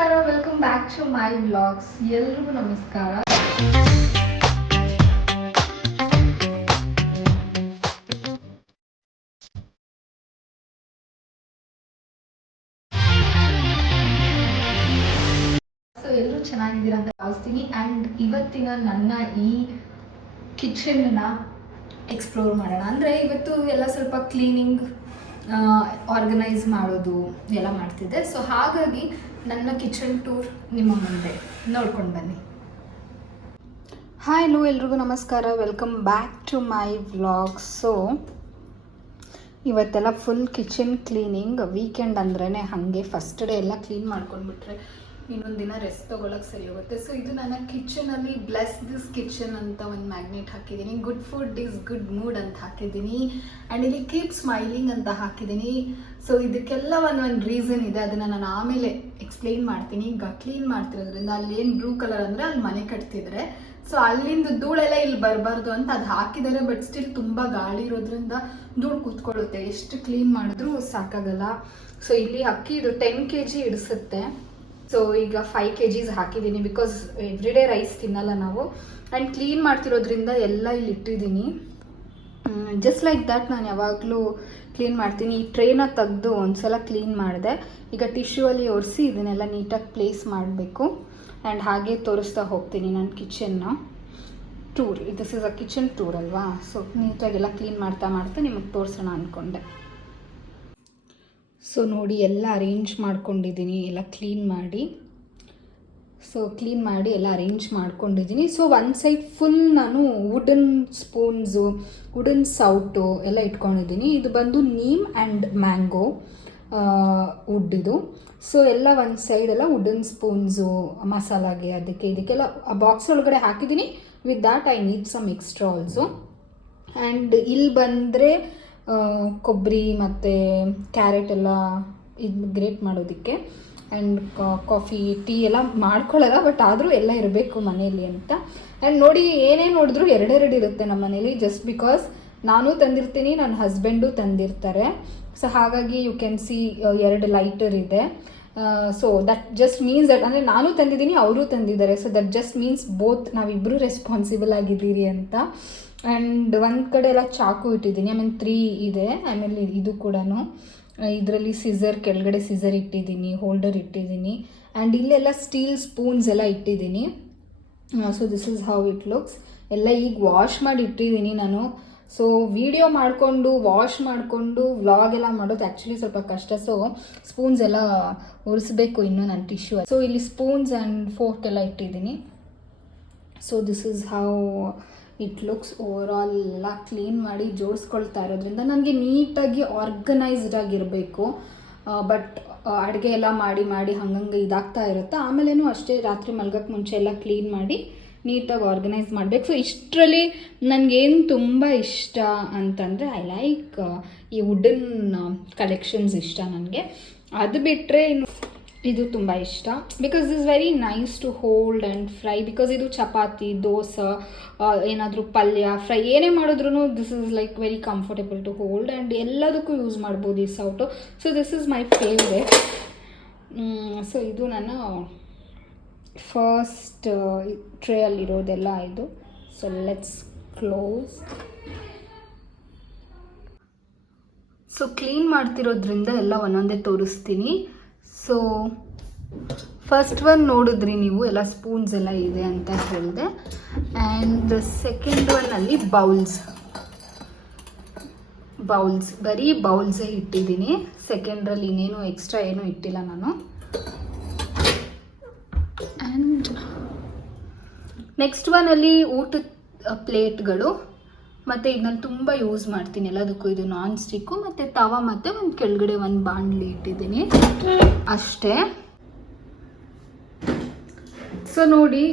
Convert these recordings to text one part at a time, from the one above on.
ನಮಸ್ಕಾರ, welcome back to my vlogs. ಎಲ್ರಿಗೂ ನಮಸ್ಕಾರ. ಸೊ ಎಲ್ಲರೂ ಚೆನ್ನಾಗಿದ್ದೀರಾ ಅಂತ ಭಾವಿಸ್ತೀನಿ. ಆ್ಯಂಡ್ ಇವತ್ತಿನ ನನ್ನ ಈ ಕಿಚನ್ನ ಎಕ್ಸ್ಪ್ಲೋರ್ ಮಾಡೋಣ. ಅಂದರೆ ಇವತ್ತು ಎಲ್ಲ ಸ್ವಲ್ಪ ಕ್ಲೀನಿಂಗ್, ಆರ್ಗನೈಸ್ ಮಾಡೋದು ಎಲ್ಲ ಮಾಡ್ತಿದ್ದೆ. ಸೊ ಹಾಗಾಗಿ ನನ್ನ ಕಿಚನ್ ಟೂರ್ ನಿಮ್ಮ ಮುಂದೆ ನೋಡ್ಕೊಂಡು ಬನ್ನಿ. ಹಾಯ್ ಹಲೋ, ಎಲ್ರಿಗೂ ನಮಸ್ಕಾರ, welcome back to my vlogs. So ಇವತ್ತೆಲ್ಲ ಫುಲ್ ಕಿಚನ್ ಕ್ಲೀನಿಂಗ್. ವೀಕೆಂಡ್ ಅಂದ್ರೇ ಹಾಗೆ ಫಸ್ಟ್ ಡೇ ಎಲ್ಲ ಕ್ಲೀನ್ ಮಾಡ್ಕೊಂಡ್ಬಿಟ್ರೆ ಇನ್ನೊಂದು ದಿನ ರೆಸ್ಟ್ ತೊಗೊಳಕ್ಕೆ ಸರಿ ಹೋಗುತ್ತೆ. ಸೊ ಇದು ನನ್ನ ಕಿಚನಲ್ಲಿ ಬ್ಲೆಸ್ ದಿಸ್ ಕಿಚನ್ ಅಂತ ಒಂದು ಮ್ಯಾಗ್ನೆಟ್ ಹಾಕಿದ್ದೀನಿ. Good food is good mood ಅಂತ ಹಾಕಿದ್ದೀನಿ. ಆ್ಯಂಡ್ ಇಲ್ಲಿ ಕೀಪ್ ಸ್ಮೈಲಿಂಗ್ ಅಂತ ಹಾಕಿದ್ದೀನಿ. ಸೊ ಇದಕ್ಕೆಲ್ಲ ಒಂದು ರೀಸನ್ ಇದೆ, ಅದನ್ನು ನಾನು ಆಮೇಲೆ ಎಕ್ಸ್ಪ್ಲೇನ್ ಮಾಡ್ತೀನಿ. ಈಗ ಕ್ಲೀನ್ ಮಾಡ್ತಿರೋದ್ರಿಂದ ಅಲ್ಲಿ ಏನು ಬ್ಲೂ ಕಲರ್ ಅಂದರೆ ಅಲ್ಲಿ ಮನೆ ಕಟ್ತಿದ್ರೆ, ಸೊ ಅಲ್ಲಿಂದ ಧೂಳೆಲ್ಲ ಇಲ್ಲಿ ಬರಬಾರ್ದು ಅಂತ ಅದು ಹಾಕಿದ್ದಾರೆ. ಬಟ್ ಸ್ಟಿಲ್ ತುಂಬ ಗಾಳಿ ಇರೋದ್ರಿಂದ ಧೂಳು ಕೂತ್ಕೊಳ್ಳುತ್ತೆ, ಎಷ್ಟು ಕ್ಲೀನ್ ಮಾಡಿದ್ರೂ ಸಾಕಾಗಲ್ಲ. ಸೊ ಇಲ್ಲಿ ಅಕ್ಕಿ ಇದು 10 kg ಇಡಿಸುತ್ತೆ. ಸೊ ಈಗ 5 kgs ಹಾಕಿದ್ದೀನಿ, ಬಿಕಾಸ್ ಎವ್ರಿ ಡೇ ರೈಸ್ ತಿನ್ನಲ್ಲ ನಾವು. ಆ್ಯಂಡ್ ಕ್ಲೀನ್ ಮಾಡ್ತಿರೋದ್ರಿಂದ ಎಲ್ಲ ಇಲ್ಲಿ ಇಟ್ಟಿದ್ದೀನಿ. ಜಸ್ಟ್ ಲೈಕ್ ದ್ಯಾಟ್ ನಾನು ಯಾವಾಗಲೂ ಕ್ಲೀನ್ ಮಾಡ್ತೀನಿ. ಈ ಟ್ರೇನ ತೆಗೆದು ಒಂದ್ಸಲ ಕ್ಲೀನ್ ಮಾಡಿದೆ. ಈಗ ಟಿಶ್ಯೂ ಅಲ್ಲಿ ಒರೆಸಿ ಇದನ್ನೆಲ್ಲ ನೀಟಾಗಿ ಪ್ಲೇಸ್ ಮಾಡಬೇಕು. ಆ್ಯಂಡ್ ಹಾಗೆ ತೋರಿಸ್ತಾ ಹೋಗ್ತೀನಿ ನನ್ನ ಕಿಚನ್ನ tour. This is a kitchen tour ಅಲ್ವಾ. ಸೊ ನೀಟಾಗೆಲ್ಲ ಕ್ಲೀನ್ ಮಾಡ್ತಾ ನಿಮಗೆ ತೋರಿಸೋಣ ಅಂದ್ಕೊಂಡೆ. ಸೊ ನೋಡಿ, ಎಲ್ಲ ಅರೇಂಜ್ ಮಾಡ್ಕೊಂಡಿದ್ದೀನಿ, ಎಲ್ಲ ಕ್ಲೀನ್ ಮಾಡಿ. ಸೊ ಕ್ಲೀನ್ ಮಾಡಿ ಎಲ್ಲ ಅರೇಂಜ್ ಮಾಡ್ಕೊಂಡಿದ್ದೀನಿ. ಸೊ ಒಂದು ಸೈಡ್ ಫುಲ್ ನಾನು ವುಡನ್ ಸ್ಪೂನ್ಸು, ವುಡನ್ ಸೌಟು ಎಲ್ಲ ಇಟ್ಕೊಂಡಿದ್ದೀನಿ. ಇದು ಬಂದು ನೀಮ್ ಆ್ಯಂಡ್ ಮ್ಯಾಂಗೋ ವುಡ್ ಇದು. ಸೊ ಎಲ್ಲ ಒಂದು ಸೈಡೆಲ್ಲ ವುಡನ್ ಸ್ಪೂನ್ಸು, ಮಸಾಲಾಗೆ ಅದಕ್ಕೆ ಇದಕ್ಕೆಲ್ಲ ಆ ಬಾಕ್ಸ್ ಒಳಗಡೆ ಹಾಕಿದ್ದೀನಿ. With that I need some extra also. And ಇಲ್ಲಿ ಬಂದರೆ ಕೊಬ್ಬರಿ ಮತ್ತು ಕ್ಯಾರೆಟ್ ಎಲ್ಲ ಇದು ಗ್ರೇಟ್ ಮಾಡೋದಕ್ಕೆ. ಆ್ಯಂಡ್ ಕಾಫಿ ಟೀ ಎಲ್ಲ ಮಾಡ್ಕೊಳ್ಳಲ್ಲ, ಬಟ್ ಆದರೂ ಎಲ್ಲ ಇರಬೇಕು ಮನೇಲಿ ಅಂತ. ಆ್ಯಂಡ್ ನೋಡಿ, ಏನೇನು ನೋಡಿದ್ರು ಎರಡೆರಡು ಇರುತ್ತೆ ನಮ್ಮ ಮನೇಲಿ. ಜಸ್ಟ್ ಬಿಕಾಸ್ ನಾನು ತಂದಿರ್ತೀನಿ, ನನ್ನ ಹಸ್ಬೆಂಡು ತಂದಿರ್ತಾರೆ. ಸೊ ಹಾಗಾಗಿ ಯು ಕ್ಯಾನ್ ಸಿ 2 ಲೈಟರ್ ಇದೆ. So that just means that, ಅಂದರೆ ನಾನು ತಂದಿದ್ದೀನಿ, ಅವರು ತಂದಿದ್ದಾರೆ. So that just means both ನಾವಿಬ್ಬರು ರೆಸ್ಪಾನ್ಸಿಬಲ್ ಆಗಿದ್ದೀರಿ ಅಂತ. ಆ್ಯಂಡ್ ಒಂದು ಕಡೆ ಎಲ್ಲ ಚಾಕು ಇಟ್ಟಿದ್ದೀನಿ. ಆಮೇಲೆ 3 ಇದೆ. ಆಮೇಲೆ ಇದು ಕೂಡ ಇದರಲ್ಲಿ ಸಿಸರ್, ಕೆಳಗಡೆ ಸಿಸರ್ ಇಟ್ಟಿದ್ದೀನಿ, ಹೋಲ್ಡರ್ ಇಟ್ಟಿದ್ದೀನಿ. ಆ್ಯಂಡ್ ಇಲ್ಲೆಲ್ಲ ಸ್ಟೀಲ್ ಸ್ಪೂನ್ಸ್ ಎಲ್ಲ ಇಟ್ಟಿದ್ದೀನಿ. So this is how it looks. ಎಲ್ಲ ಈಗ ವಾಶ್ ಮಾಡಿ ಇಟ್ಟಿದ್ದೀನಿ ನಾನು. ಸೊ ವಿಡಿಯೋ ಮಾಡಿಕೊಂಡು ವಾಶ್ ಮಾಡಿಕೊಂಡು ವ್ಲಾಗ್ ಎಲ್ಲ ಮಾಡೋದು ಆ್ಯಕ್ಚುಲಿ ಸ್ವಲ್ಪ ಕಷ್ಟ. ಸೊ ಸ್ಪೂನ್ಸ್ ಎಲ್ಲ ಒರೆಸ್ಬೇಕು ಇನ್ನೂ ನನ್ನ ಟಿಶ್ಯೂ. ಸೊ ಇಲ್ಲಿ ಸ್ಪೂನ್ಸ್ ಆ್ಯಂಡ್ ಫೋರ್ಕ್ ಎಲ್ಲ ಇಟ್ಟಿದ್ದೀನಿ. So this is how it looks. Over all ಎಲ್ಲ ಕ್ಲೀನ್ ಮಾಡಿ ಜೋಡಿಸ್ಕೊಳ್ತಾ ಇರೋದ್ರಿಂದ ನನಗೆ ನೀಟಾಗಿ ಆರ್ಗನೈಸ್ಡ್ ಆಗಿರಬೇಕು. ಬಟ್ ಅಡುಗೆ ಎಲ್ಲ ಮಾಡಿ ಹಂಗಂಗೆ ಇದಾಗ್ತಾ ಇರುತ್ತೆ. ಆಮೇಲೇನೂ ಅಷ್ಟೇ, ರಾತ್ರಿ ಮಲ್ಗೋಕ್ಕೆ ಮುಂಚೆ ಎಲ್ಲ ಕ್ಲೀನ್ ಮಾಡಿ ನೀಟಾಗಿ ಆರ್ಗನೈಸ್ ಮಾಡಬೇಕು. ಸೊ ಇಷ್ಟರಲ್ಲಿ ನನಗೇನು ತುಂಬ ಇಷ್ಟ ಅಂತಂದರೆ ಐ ಲೈಕ್ ಈ ವುಡನ್ ಕಲೆಕ್ಷನ್ಸ್ ಇಷ್ಟ ನನಗೆ. ಅದು ಬಿಟ್ಟರೆ ಇದು ತುಂಬ ಇಷ್ಟ, because is very nice to hold and fry. Because ಇದು ಚಪಾತಿ, ದೋಸೆ, ಏನಾದರೂ ಪಲ್ಯ, ಫ್ರೈ ಏನೇ ಮಾಡಿದ್ರೂ this is like very comfortable to hold. And ಎಲ್ಲದಕ್ಕೂ ಯೂಸ್ ಮಾಡ್ಬೋದು ಈ ಸೌಟು. So this is my favourite. So ಇದು ನನ್ನ ಫಸ್ಟ್ ಟ್ರೇ ಅಲ್ಲಿರೋದೆಲ್ಲ ಇದು. So let's close. So clean ಮಾಡ್ತಿರೋದ್ರಿಂದ ಎಲ್ಲ ಒಂದೊಂದೇ ತೋರಿಸ್ತೀನಿ. ಸೊ ಫಸ್ಟ್ ಒನ್ ನೋಡಿದ್ರಿ ನೀವು, ಎಲ್ಲ ಸ್ಪೂನ್ಸ್ ಎಲ್ಲ ಇದೆ ಅಂತ ಹೇಳಿದೆ. ಆ್ಯಂಡ್ ಸೆಕೆಂಡ್ ಒನ್ನಲ್ಲಿ ಬೌಲ್ಸ್ ಬರೀ ಬೌಲ್ಸೇ ಇಟ್ಟಿದ್ದೀನಿ. ಸೆಕೆಂಡ್ರಲ್ಲಿ ಇನ್ನೇನು ಎಕ್ಸ್ಟ್ರಾ ಏನೂ ಇಟ್ಟಿಲ್ಲ ನಾನು. ಆ್ಯಂಡ್ ನೆಕ್ಸ್ಟ್ ಒನ್ನಲ್ಲಿ ಊಟದ ಪ್ಲೇಟ್ಗಳು, ಮತ್ತು ಇದು ನಾನು ತುಂಬ ಯೂಸ್ ಮಾಡ್ತೀನಿ ಎಲ್ಲದಕ್ಕೂ. ಇದು ನಾನ್ ಸ್ಟಿಕ್ಕು ಮತ್ತು ತವ, ಮತ್ತು ಒಂದು ಕೆಳಗಡೆ ಒಂದು ಬಾಣಲಿ ಇಟ್ಟಿದ್ದೀನಿ ಅಷ್ಟೇ. ಸೊ ನೋಡಿ,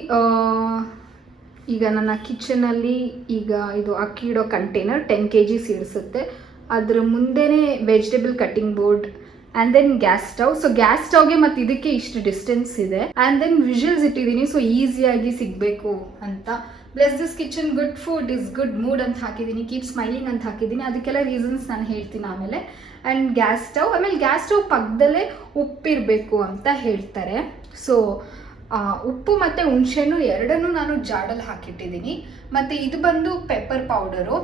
ಈಗ ನನ್ನ ಕಿಚನಲ್ಲಿ ಈಗ ಇದು ಅಕ್ಕಿ ಇಡೋ ಕಂಟೈನರ್ 10 kgs ಇಡಿಸುತ್ತೆ. ಅದ್ರ ಮುಂದೆನೇ vegetable cutting board, and then gas stove. So gas ಸ್ಟವ್ಗೆ ಮತ್ತು ಇದಕ್ಕೆ ಇಷ್ಟು ಡಿಸ್ಟೆನ್ಸ್ ಇದೆ. ಆ್ಯಂಡ್ ದೆನ್ ವಿಷಲ್ಸ್ ಇಟ್ಟಿದ್ದೀನಿ, ಸೊ ಈಸಿಯಾಗಿ ಸಿಗಬೇಕು ಅಂತ. Bless this kitchen, good food is good mood ಅಂತ ಹಾಕಿದ್ದೀನಿ, ಕೀಪ್ ಸ್ಮೈಲಿಂಗ್ ಅಂತ ಹಾಕಿದ್ದೀನಿ. ಅದಕ್ಕೆಲ್ಲ ರೀಸನ್ಸ್ ನಾನು ಹೇಳ್ತೀನಿ ಆಮೇಲೆ. ಆ್ಯಂಡ್ ಗ್ಯಾಸ್ ಸ್ಟವ್, ಆಮೇಲೆ ಗ್ಯಾಸ್ ಸ್ಟವ್ ಪಕ್ಕದಲ್ಲೇ ಉಪ್ಪಿರಬೇಕು ಅಂತ ಹೇಳ್ತಾರೆ. ಸೊ ಉಪ್ಪು ಮತ್ತು ಹುಣಸೆಹಣ್ಣು ಎರಡನ್ನೂ ನಾನು ಜಾಡಲ್ಲಿ ಹಾಕಿಟ್ಟಿದ್ದೀನಿ. ಮತ್ತು ಇದು ಬಂದು ಪೆಪ್ಪರ್ ಪೌಡರು,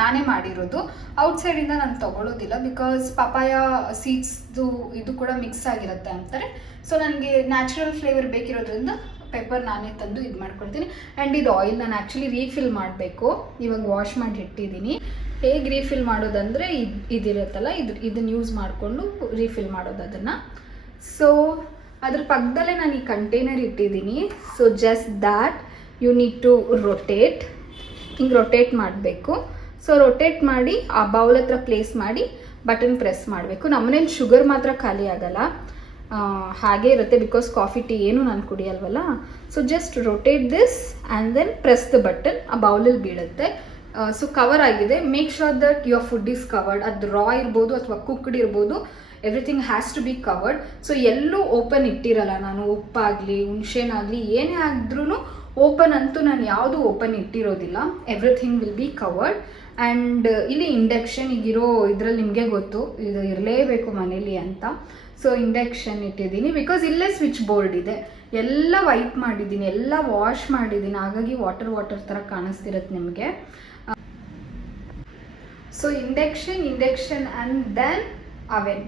ನಾನೇ ಮಾಡಿರೋದು. ಔಟ್ಸೈಡಿಂದ ನಾನು ತೊಗೊಳ್ಳೋದಿಲ್ಲ, ಬಿಕಾಸ್ ಪಪಾಯ ಸೀಡ್ಸ್ದು ಇದು ಕೂಡ ಮಿಕ್ಸ್ ಆಗಿರುತ್ತೆ ಅಂತಾರೆ. ಸೊ ನನಗೆ ನ್ಯಾಚುರಲ್ ಫ್ಲೇವರ್ ಬೇಕಿರೋದ್ರಿಂದ ಪೆಪ್ಪರ್ ನಾನೇ ತಂದು ಇದು ಮಾಡ್ಕೊಳ್ತೀನಿ. ಆ್ಯಂಡ್ ಇದು ಆಯಿಲ್ ನಾನು ಆ್ಯಕ್ಚುಲಿ ರೀಫಿಲ್ ಮಾಡಬೇಕು, ಇವಾಗ ವಾಶ್ ಮಾಡಿ ಇಟ್ಟಿದ್ದೀನಿ. ಹೇಗೆ ರೀಫಿಲ್ ಮಾಡೋದಂದರೆ ಇದಿರುತ್ತಲ್ಲ, ಇದನ್ನು ಯೂಸ್ ಮಾಡಿಕೊಂಡು ರೀಫಿಲ್ ಮಾಡೋದು ಅದನ್ನು. ಸೊ ಅದ್ರ ಪಕ್ಕದಲ್ಲೇ ನಾನು ಈ ಕಂಟೈನರ್ ಇಟ್ಟಿದ್ದೀನಿ. So just that you need to rotate, ಹಿಂಗೆ ರೊಟೇಟ್ ಮಾಡಬೇಕು. ಸೊ ರೊಟೇಟ್ ಮಾಡಿ ಆ ಬೌಲ್ ಹತ್ರ ಪ್ಲೇಸ್ ಮಾಡಿ ಬಟನ್ ಪ್ರೆಸ್ ಮಾಡಬೇಕು. ನಮ್ಮನೇಲಿ ಶುಗರ್ ಮಾತ್ರ ಖಾಲಿ ಆಗಲ್ಲ, ಹಾಗೆ ಇರುತ್ತೆ, ಬಿಕಾಸ್ ಕಾಫಿ ಟೀ ಏನು ನಾನು ಕುಡಿಯಲ್ವಲ್ಲ. So just rotate this and then press the button, ಆ ಬೌಲಲ್ಲಿ ಬೀಳುತ್ತೆ. ಸೊ ಕವರ್ ಆಗಿದೆ. Make sure that your food is covered. ಅದು ರಾ ಇರ್ಬೋದು ಅಥವಾ ಕುಕ್ಡ್ ಇರ್ಬೋದು, everything has to be covered. So ಎಲ್ಲೂ ಓಪನ್ ಇಟ್ಟಿರಲ್ಲ ನಾನು, ಉಪ್ಪಾಗಲಿ ಹುಣಸೆನಾಗಲಿ ಏನೇ ಆದ್ರೂ ಓಪನ್ ಅಂತೂ ನಾನು ಯಾವುದು ಓಪನ್ ಇಟ್ಟಿರೋದಿಲ್ಲ. Everything will be covered. And ಇಲ್ಲಿ ಇಂಡಕ್ಷನ್ ಈಗಿರೋ ಇದರಲ್ಲಿ ನಿಮಗೆ ಗೊತ್ತು, ಇದು ಇರಲೇಬೇಕು ಮನೇಲಿ ಅಂತ. ಸೊ ಇಂಡಕ್ಷನ್ ಇಟ್ಟಿದ್ದೀನಿ, ಬಿಕಾಸ್ ಇಲ್ಲೇ ಸ್ವಿಚ್ ಬೋರ್ಡ್ ಇದೆ. ಎಲ್ಲ ವೈಪ್ ಮಾಡಿದ್ದೀನಿ, ಎಲ್ಲ ವಾಶ್ ಮಾಡಿದ್ದೀನಿ, ಹಾಗಾಗಿ ವಾಟರ್ ಥರ ಕಾಣಿಸ್ತಿರುತ್ತೆ ನಿಮಗೆ. ಸೊ ಇಂಡಕ್ಷನ್ ಆ್ಯಂಡ್ ದೆನ್ ಅವೆನ್.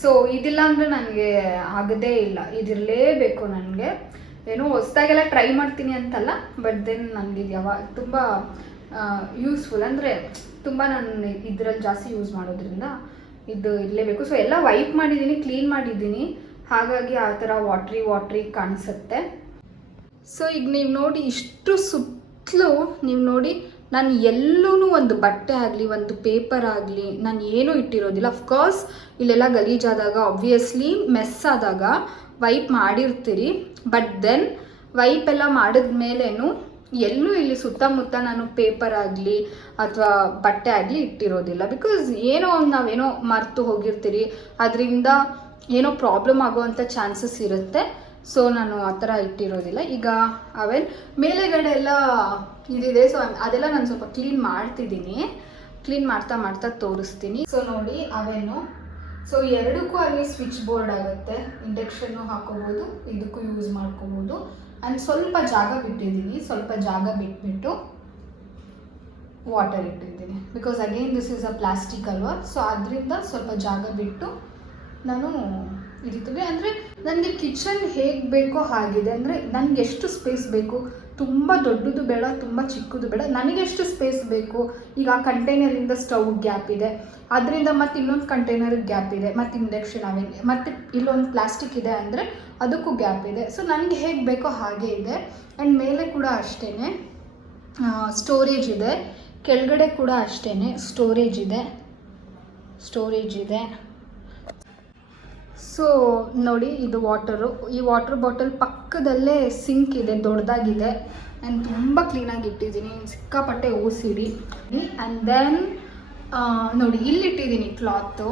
ಸೊ ಇದಿಲ್ಲ ಅಂದರೆ ನನಗೆ ಆಗದೇ ಇಲ್ಲ, ಇದಿರಲೇಬೇಕು ನನಗೆ. ಏನೋ ಹೊಸ್ದಾಗೆಲ್ಲ ಟ್ರೈ ಮಾಡ್ತೀನಿ ಅಂತಲ್ಲ, ಬಟ್ ದೆನ್ ನನಗೆ ಇದು ಯಾವಾಗ ತುಂಬ ಯೂಸ್ಫುಲ್, ಅಂದರೆ ತುಂಬ ನಾನು ಇದರಲ್ಲಿ ಜಾಸ್ತಿ ಯೂಸ್ ಮಾಡೋದ್ರಿಂದ ಇದು ಇರಲೇಬೇಕು. ಸೊ ಎಲ್ಲ ವೈಪ್ ಮಾಡಿದ್ದೀನಿ, ಕ್ಲೀನ್ ಮಾಡಿದ್ದೀನಿ, ಹಾಗಾಗಿ ಆ ಥರ ವಾಟ್ರಿ ಕಾಣಿಸುತ್ತೆ. ಸೊ ಈಗ ನೀವು ನೋಡಿ, ಇಷ್ಟು ಸುತ್ತಲೂ ನೀವು ನೋಡಿ, ನಾನು ಎಲ್ಲೂ ಒಂದು ಬಟ್ಟೆ ಆಗಲಿ ಒಂದು ಪೇಪರ್ ಆಗಲಿ ನಾನು ಏನೂ ಇಟ್ಟಿರೋದಿಲ್ಲ. ಅಫ್ಕೋರ್ಸ್ ಇಲ್ಲೆಲ್ಲ ಗಲೀಜಾದಾಗ ಆಬ್ವಿಯಸ್ಲಿ ಮೆಸ್ ಆದಾಗ ವೈಪ್ ಮಾಡಿರ್ತೀರಿ, ಬಟ್ ದೆನ್ ವೈಪ್ ಎಲ್ಲ ಮಾಡಿದ್ಮೇಲೇನು ಎಲ್ಲೂ ಇಲ್ಲಿ ಸುತ್ತಮುತ್ತ ನಾನು ಪೇಪರ್ ಆಗಲಿ ಅಥವಾ ಬಟ್ಟೆ ಆಗಲಿ ಇಟ್ಟಿರೋದಿಲ್ಲ. ಬಿಕಾಸ್ ನಾವೇನೋ ಮರೆತು ಹೋಗಿರ್ತೀರಿ, ಅದರಿಂದ ಏನೋ ಪ್ರಾಬ್ಲಮ್ ಆಗೋವಂಥ ಚಾನ್ಸಸ್ ಇರುತ್ತೆ. ಸೊ ನಾನು ಆ ಥರ ಇಟ್ಟಿರೋದಿಲ್ಲ. ಈಗ ಅವೆನ್ ಮೇಲೆಗಡೆ ಎಲ್ಲ ಇದಿದೆ, ಸೊ ಅದೆಲ್ಲ ನಾನು ಸ್ವಲ್ಪ ಕ್ಲೀನ್ ಮಾಡ್ತಿದ್ದೀನಿ. ಕ್ಲೀನ್ ಮಾಡ್ತಾ ತೋರಿಸ್ತೀನಿ. ಸೊ ನೋಡಿ ಅವೆನ್ನು, ಸೊ ಎರಡಕ್ಕೂ ಅಲ್ಲಿ ಸ್ವಿಚ್ ಬೋರ್ಡ್ ಆಗುತ್ತೆ. ಇಂಡಕ್ಷನ್ನು ಹಾಕೋಬೋದು, ಇದಕ್ಕೂ ಯೂಸ್ ಮಾಡ್ಕೋಬೋದು. ಆ್ಯಂಡ್ ಸ್ವಲ್ಪ ಜಾಗ ಬಿಟ್ಟಿದ್ದೀನಿ, ಸ್ವಲ್ಪ ಜಾಗ ಬಿಟ್ಬಿಟ್ಟು ವಾಟರ್ ಇಟ್ಟಿದ್ದೀನಿ. Because again this is a plastic ಅಲ್ವಾ, ಸೊ ಅದರಿಂದ ಸ್ವಲ್ಪ ಜಾಗ ಬಿಟ್ಟು ನಾನು ಇರಿತೀನಿ. ಅಂದರೆ ನನಗೆ ಕಿಚನ್ ಹೇಗೆ ಬೇಕೋ ಹಾಗಿದೆ. ಅಂದರೆ ನನಗೆ ಎಷ್ಟು ಸ್ಪೇಸ್ ಬೇಕು, ತುಂಬ ದೊಡ್ಡದು ಬೇಡ, ತುಂಬ ಚಿಕ್ಕದು ಬೇಡ, ನನಗೆಷ್ಟು ಸ್ಪೇಸ್ ಬೇಕು. ಈಗ ಆ ಕಂಟೈನರಿಂದ ಸ್ಟವ್ ಗ್ಯಾಪ್ ಇದೆ, ಅದರಿಂದ ಮತ್ತು ಇನ್ನೊಂದು ಕಂಟೈನರ್ಗೆ ಗ್ಯಾಪ್ ಇದೆ, ಮತ್ತು ಇಂಡಕ್ಷನ್ ಅವೆನ್, ಮತ್ತು ಇಲ್ಲೊಂದು ಪ್ಲಾಸ್ಟಿಕ್ ಇದೆ ಅಂದರೆ ಅದಕ್ಕೂ ಗ್ಯಾಪ್ ಇದೆ. ಸೊ ನನಗೆ ಹೇಗೆ ಬೇಕೋ ಹಾಗೆ ಇದೆ. ಆ್ಯಂಡ್ ಮೇಲೆ ಕೂಡ ಅಷ್ಟೇ ಸ್ಟೋರೇಜ್ ಇದೆ, ಕೆಳಗಡೆ ಕೂಡ ಅಷ್ಟೇ ಸ್ಟೋರೇಜ್ ಇದೆ. ಸೊ ನೋಡಿ, ಇದು ವಾಟರು, ಈ ವಾಟರ್ ಬಾಟಲ್ ಪಕ್ಕದಲ್ಲೇ ಸಿಂಕ್ ಇದೆ, ದೊಡ್ಡದಾಗಿದೆ. ಆ್ಯಂಡ್ ತುಂಬ ಕ್ಲೀನಾಗಿ ಇಟ್ಟಿದ್ದೀನಿ, ಸಿಕ್ಕಾಪಟ್ಟೆ ಓಸಿಡಿ. ಆ್ಯಂಡ್ ದೆನ್ ನೋಡಿ ಇಲ್ಲಿಟ್ಟಿದ್ದೀನಿ ಕ್ಲಾತು,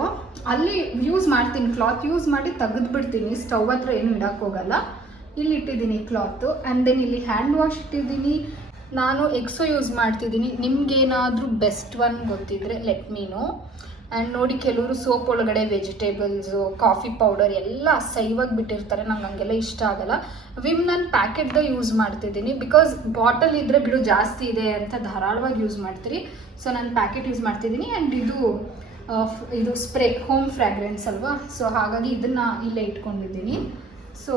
ಅಲ್ಲಿ ಯೂಸ್ ಮಾಡ್ತೀನಿ, ಕ್ಲಾತ್ ಯೂಸ್ ಮಾಡಿ ತೆಗೆದುಬಿಡ್ತೀನಿ, ಸ್ಟವ್ ಹತ್ರ ಏನು ಇಡೋಕ್ಕೋಗಲ್ಲ. ಇಲ್ಲಿ ಇಟ್ಟಿದ್ದೀನಿ ಕ್ಲಾತು. ಆ್ಯಂಡ್ ದೆನ್ ಇಲ್ಲಿ ಹ್ಯಾಂಡ್ ವಾಶ್ ಇಟ್ಟಿದ್ದೀನಿ. ನಾನು ಎಕ್ಸೋ ಯೂಸ್ ಮಾಡ್ತಿದ್ದೀನಿ, ನಿಮ್ಗೇನಾದರೂ ಬೆಸ್ಟ್ ಒನ್ ಗೊತ್ತಿದ್ರೆ ಲೆಟ್ ಮೀ ನೋ. ಆ್ಯಂಡ್ ನೋಡಿ, ಕೆಲವರು ಸೋಪ್ ಒಳಗಡೆ ವೆಜಿಟೇಬಲ್ಸು, ಕಾಫಿ ಪೌಡರ್ ಎಲ್ಲ ಅಸಹ್ಯವಾಗಿ ಬಿಟ್ಟಿರ್ತಾರೆ, ನಂಗೆ ಹಂಗೆಲ್ಲ ಇಷ್ಟ ಆಗಲ್ಲ. ವಿಮ್ ನಾನು ಪ್ಯಾಕೆಟ್ದ ಯೂಸ್ ಮಾಡ್ತಿದ್ದೀನಿ, ಬಿಕಾಸ್ ಬಾಟಲ್ ಇದ್ದರೆ ಬಿಡು ಜಾಸ್ತಿ ಇದೆ ಅಂತ ಧಾರಾಳವಾಗಿ ಯೂಸ್ ಮಾಡ್ತೀರಿ. ಸೊ ನಾನು ಪ್ಯಾಕೆಟ್ ಯೂಸ್ ಮಾಡ್ತಿದ್ದೀನಿ. ಆ್ಯಂಡ್ ಇದು ಸ್ಪ್ರೇ ಹೋಮ್ ಫ್ರ್ಯಾಗ್ರೆನ್ಸ್ ಅಲ್ವಾ, ಸೊ ಹಾಗಾಗಿ ಇದನ್ನು ಇಲ್ಲೇ ಇಟ್ಕೊಂಡಿದ್ದೀನಿ. ಸೊ